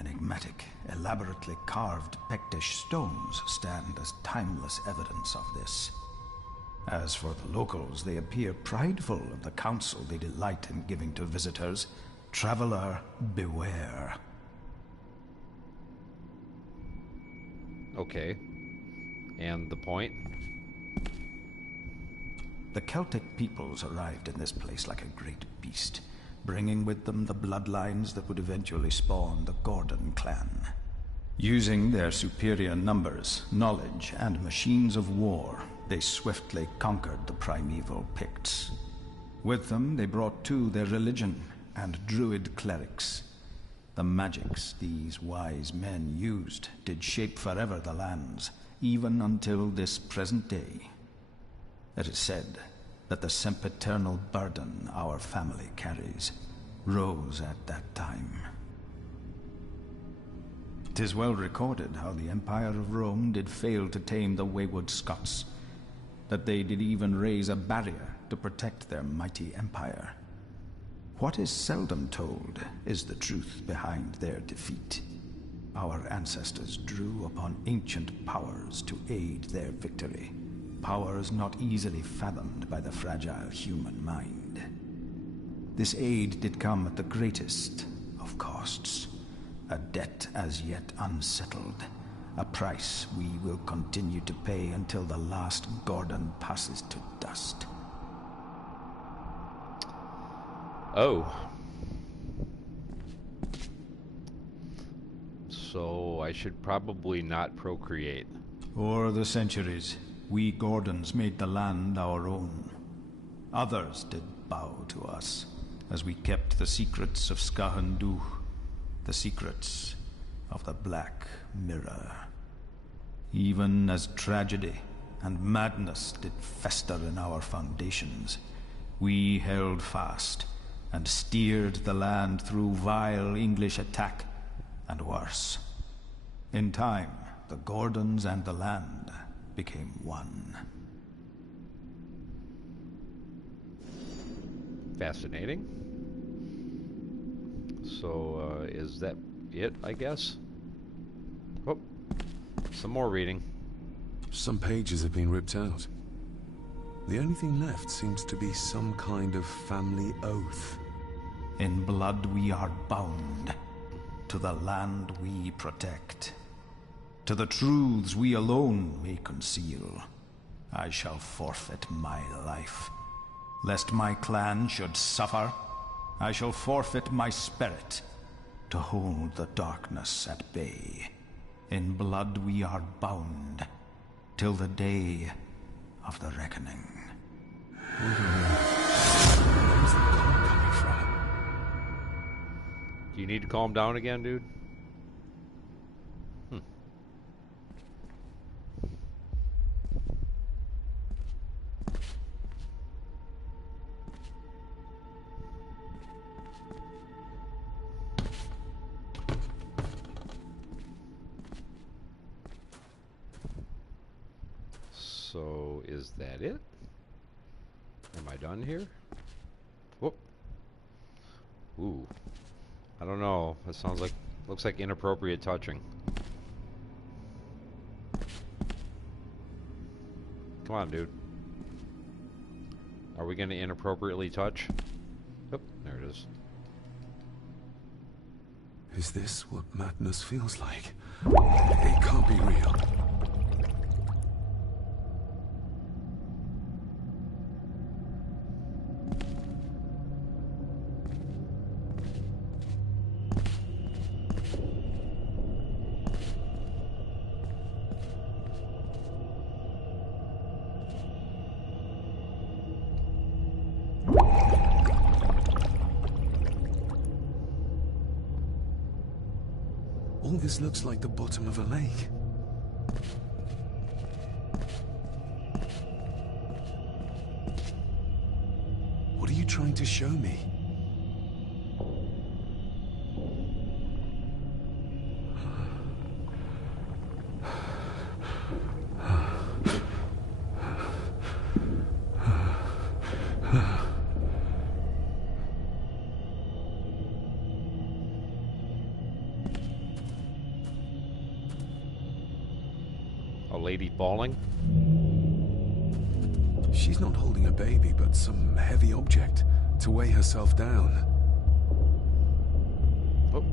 Enigmatic, elaborately carved Pictish stones stand as timeless evidence of this. As for the locals, they appear prideful of the counsel they delight in giving to visitors. Traveler, beware. Okay. And the point? The Celtic peoples arrived in this place like a great beast, bringing with them the bloodlines that would eventually spawn the Gordon clan. Using their superior numbers, knowledge, and machines of war, they swiftly conquered the primeval Picts. With them, they brought too their religion and druid clerics. The magics these wise men used did shape forever the lands, even until this present day. It is said that the sempiternal burden our family carries rose at that time. 'Tis well recorded how the Empire of Rome did fail to tame the wayward Scots, that they did even raise a barrier to protect their mighty empire. What is seldom told is the truth behind their defeat. Our ancestors drew upon ancient powers to aid their victory, powers not easily fathomed by the fragile human mind. This aid did come at the greatest of costs, a debt as yet unsettled, a price we will continue to pay until the last Gordon passes to dust. Oh. So I should probably not procreate. O'er the centuries, we Gordons made the land our own. Others did bow to us, as we kept the secrets of Scahan Dubh, the secrets of the Black Mirror. Even as tragedy and madness did fester in our foundations, we held fast and steered the land through vile English attack and worse. In time, the Gordons and the land became one. Fascinating. So, is that it, I guess? Oh, some more reading. Some pages have been ripped out. The only thing left seems to be some kind of family oath. In blood we are bound to the land we protect, to the truths we alone may conceal. I shall forfeit my life. Lest my clan should suffer, I shall forfeit my spirit. to hold the darkness at bay. In blood we are bound, till the day of the reckoning. Where's the call coming from? Do you need to calm down again, dude? So, is that it? Am I done here? Whoop. Ooh. I don't know. That sounds like, looks like inappropriate touching. Come on, dude. Are we going to inappropriately touch? Oop, there it is. Is this what madness feels like? It can't be real. All this looks like the bottom of a lake. What are you trying to show me? A lady falling? She's not holding a baby, but some heavy object to weigh herself down. Oh.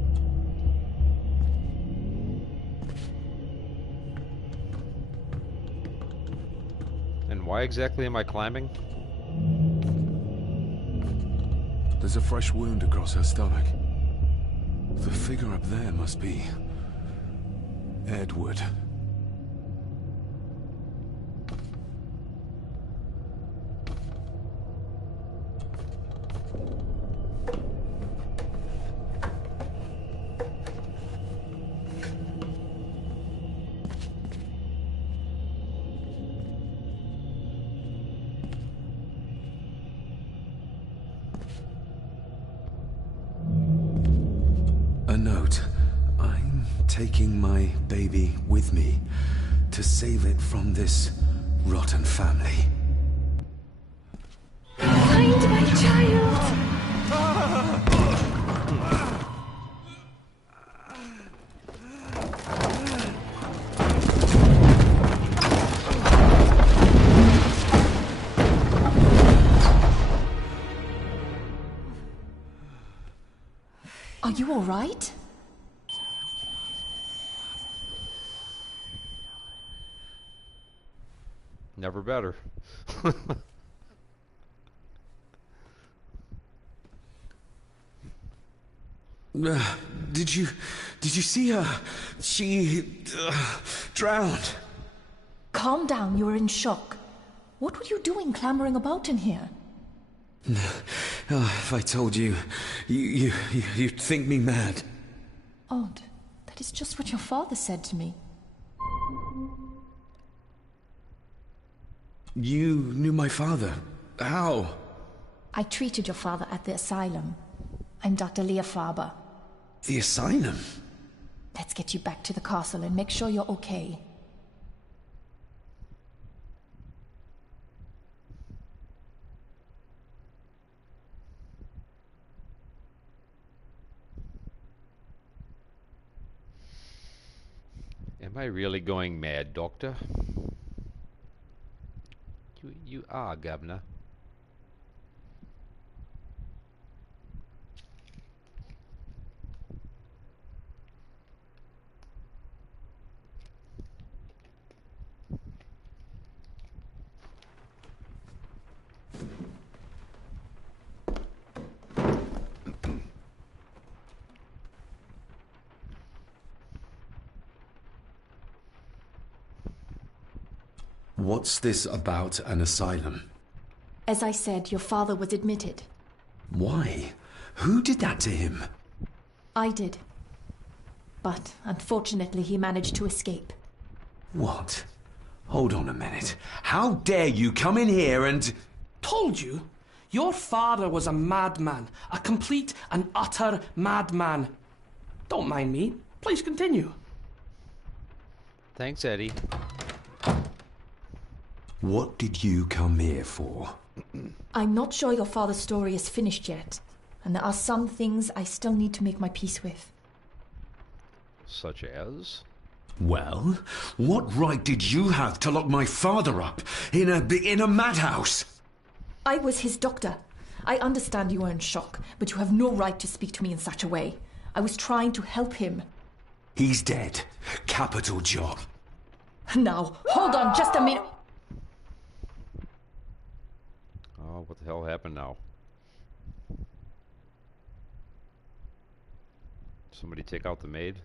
And why exactly am I climbing? There's a fresh wound across her stomach. The figure up there must be Edward. A note. I'm taking my baby with me to save it from this rotten family. Find my child! Are you all right? Never better. Did you see her? She drowned. Calm down, you were in shock. What were you doing clambering about in here? If I told you, you'd think me mad. Odd. That is just what your father said to me. You knew my father. How? I treated your father at the asylum. I'm Dr. Leah Faber. The asylum? Let's get you back to the castle and make sure you're okay. Am I really going mad, Doctor? You are, Governor. What's this about an asylum? As I said, your father was admitted. Why? Who did that to him? I did. But, unfortunately, he managed to escape. What? Hold on a minute. How dare you come in here and... Told you? Your father was a madman. A complete and utter madman. Don't mind me. Please continue. Thanks, Eddie. What did you come here for? I'm not sure your father's story is finished yet, and there are some things I still need to make my peace with. Such as? Well, what right did you have to lock my father up in a madhouse? I was his doctor. I understand you are in shock, but you have no right to speak to me in such a way. I was trying to help him. He's dead. Capital job. Now, hold on just a minute. Oh, what the hell happened now? Somebody take out the maid?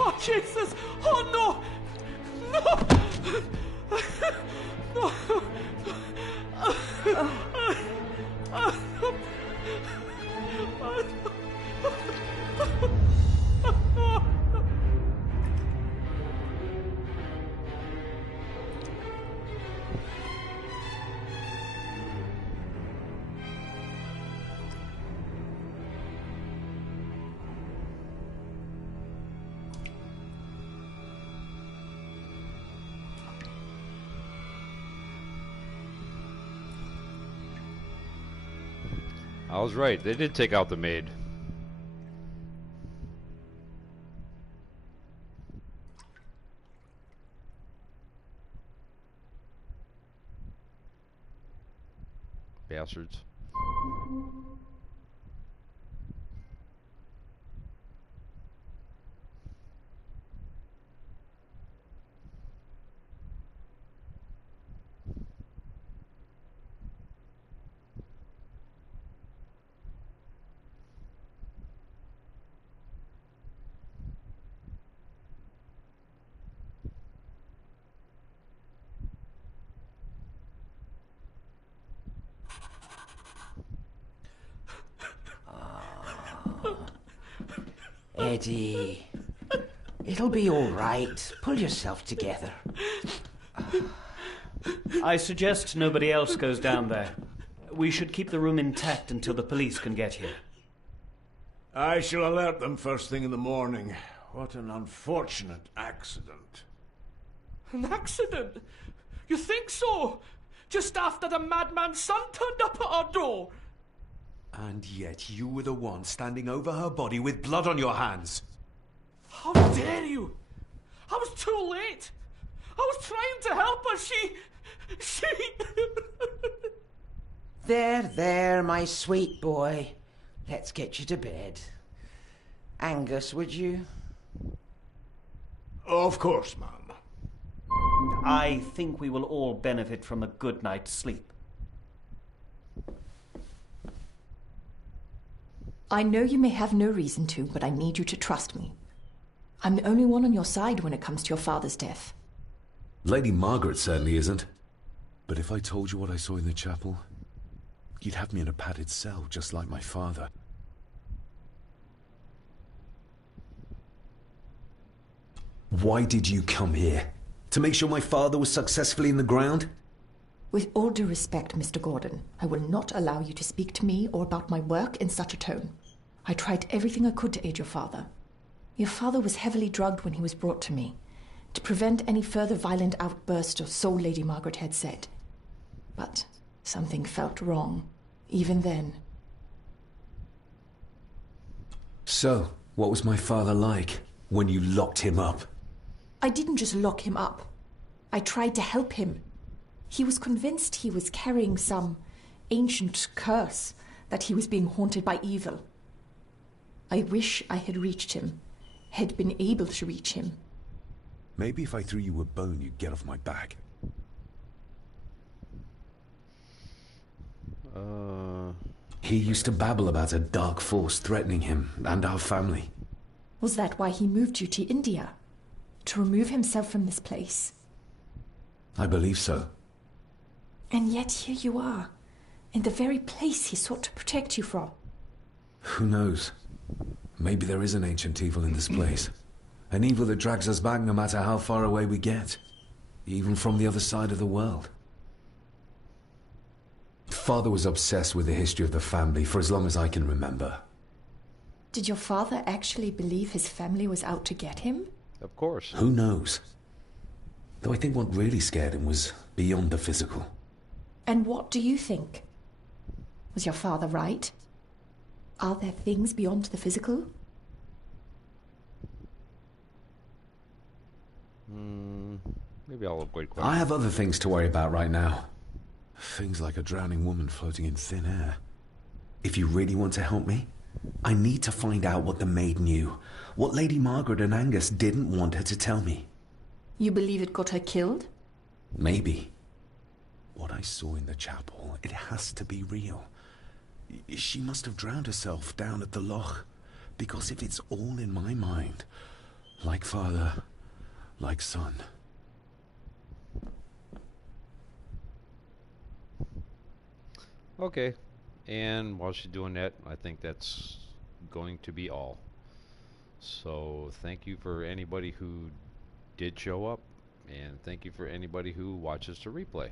Oh, Jesus! Oh, no! No! I was right. They did take out the maid. Bastards. Eddie, it'll be all right. Pull yourself together. I suggest nobody else goes down there. We should keep the room intact until the police can get here. I shall alert them first thing in the morning. What an unfortunate accident. An accident? You think so? Just after the madman's son turned up at our door? And yet you were the one standing over her body with blood on your hands. How dare you? I was too late. I was trying to help her. She... There, my sweet boy. Let's get you to bed. Angus, would you? Of course, ma'am. I think we will all benefit from a good night's sleep. I know you may have no reason to, but I need you to trust me. I'm the only one on your side when it comes to your father's death. Lady Margaret certainly isn't. But if I told you what I saw in the chapel, you'd have me in a padded cell, just like my father. Why did you come here? To make sure my father was successfully in the ground? With all due respect, Mr. Gordon, I will not allow you to speak to me or about my work in such a tone. I tried everything I could to aid your father. Your father was heavily drugged when he was brought to me, to prevent any further violent outburst, or so Lady Margaret had said. But something felt wrong, even then. So, what was my father like when you locked him up? I didn't just lock him up. I tried to help him. He was convinced he was carrying some ancient curse, that he was being haunted by evil. I wish I had reached him, had been able to reach him. Maybe if I threw you a bone, you'd get off my back. He used to babble about a dark force threatening him and our family. Was that why he moved you to India? To remove himself from this place? I believe so. And yet here you are, in the very place he sought to protect you from. Who knows? Maybe there is an ancient evil in this place. An evil that drags us back no matter how far away we get. Even from the other side of the world. Father was obsessed with the history of the family for as long as I can remember. Did your father actually believe his family was out to get him? Of course. Who knows? Though I think what really scared him was beyond the physical. And what do you think? Was your father right? Are there things beyond the physical? Maybe I'll avoid questions. I have other things to worry about right now. Things like a drowning woman floating in thin air. If you really want to help me, I need to find out what the maid knew. What Lady Margaret and Angus didn't want her to tell me. You believe it got her killed? Maybe. What I saw in the chapel, it has to be real. She must have drowned herself down at the loch. Because if it's all in my mind, like father, like son. Okay. And while she's doing that, I think that's going to be all. So thank you for anybody who did show up, and thank you for anybody who watches the replay.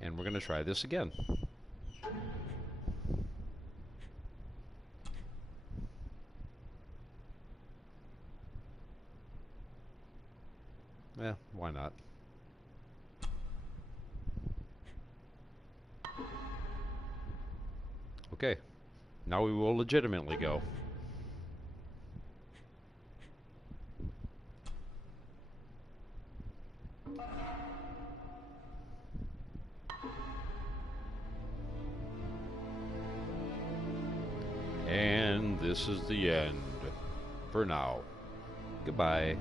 And we're going to try this again. Yeah, why not? Okay, now we will legitimately go. And this is the end for now. Goodbye.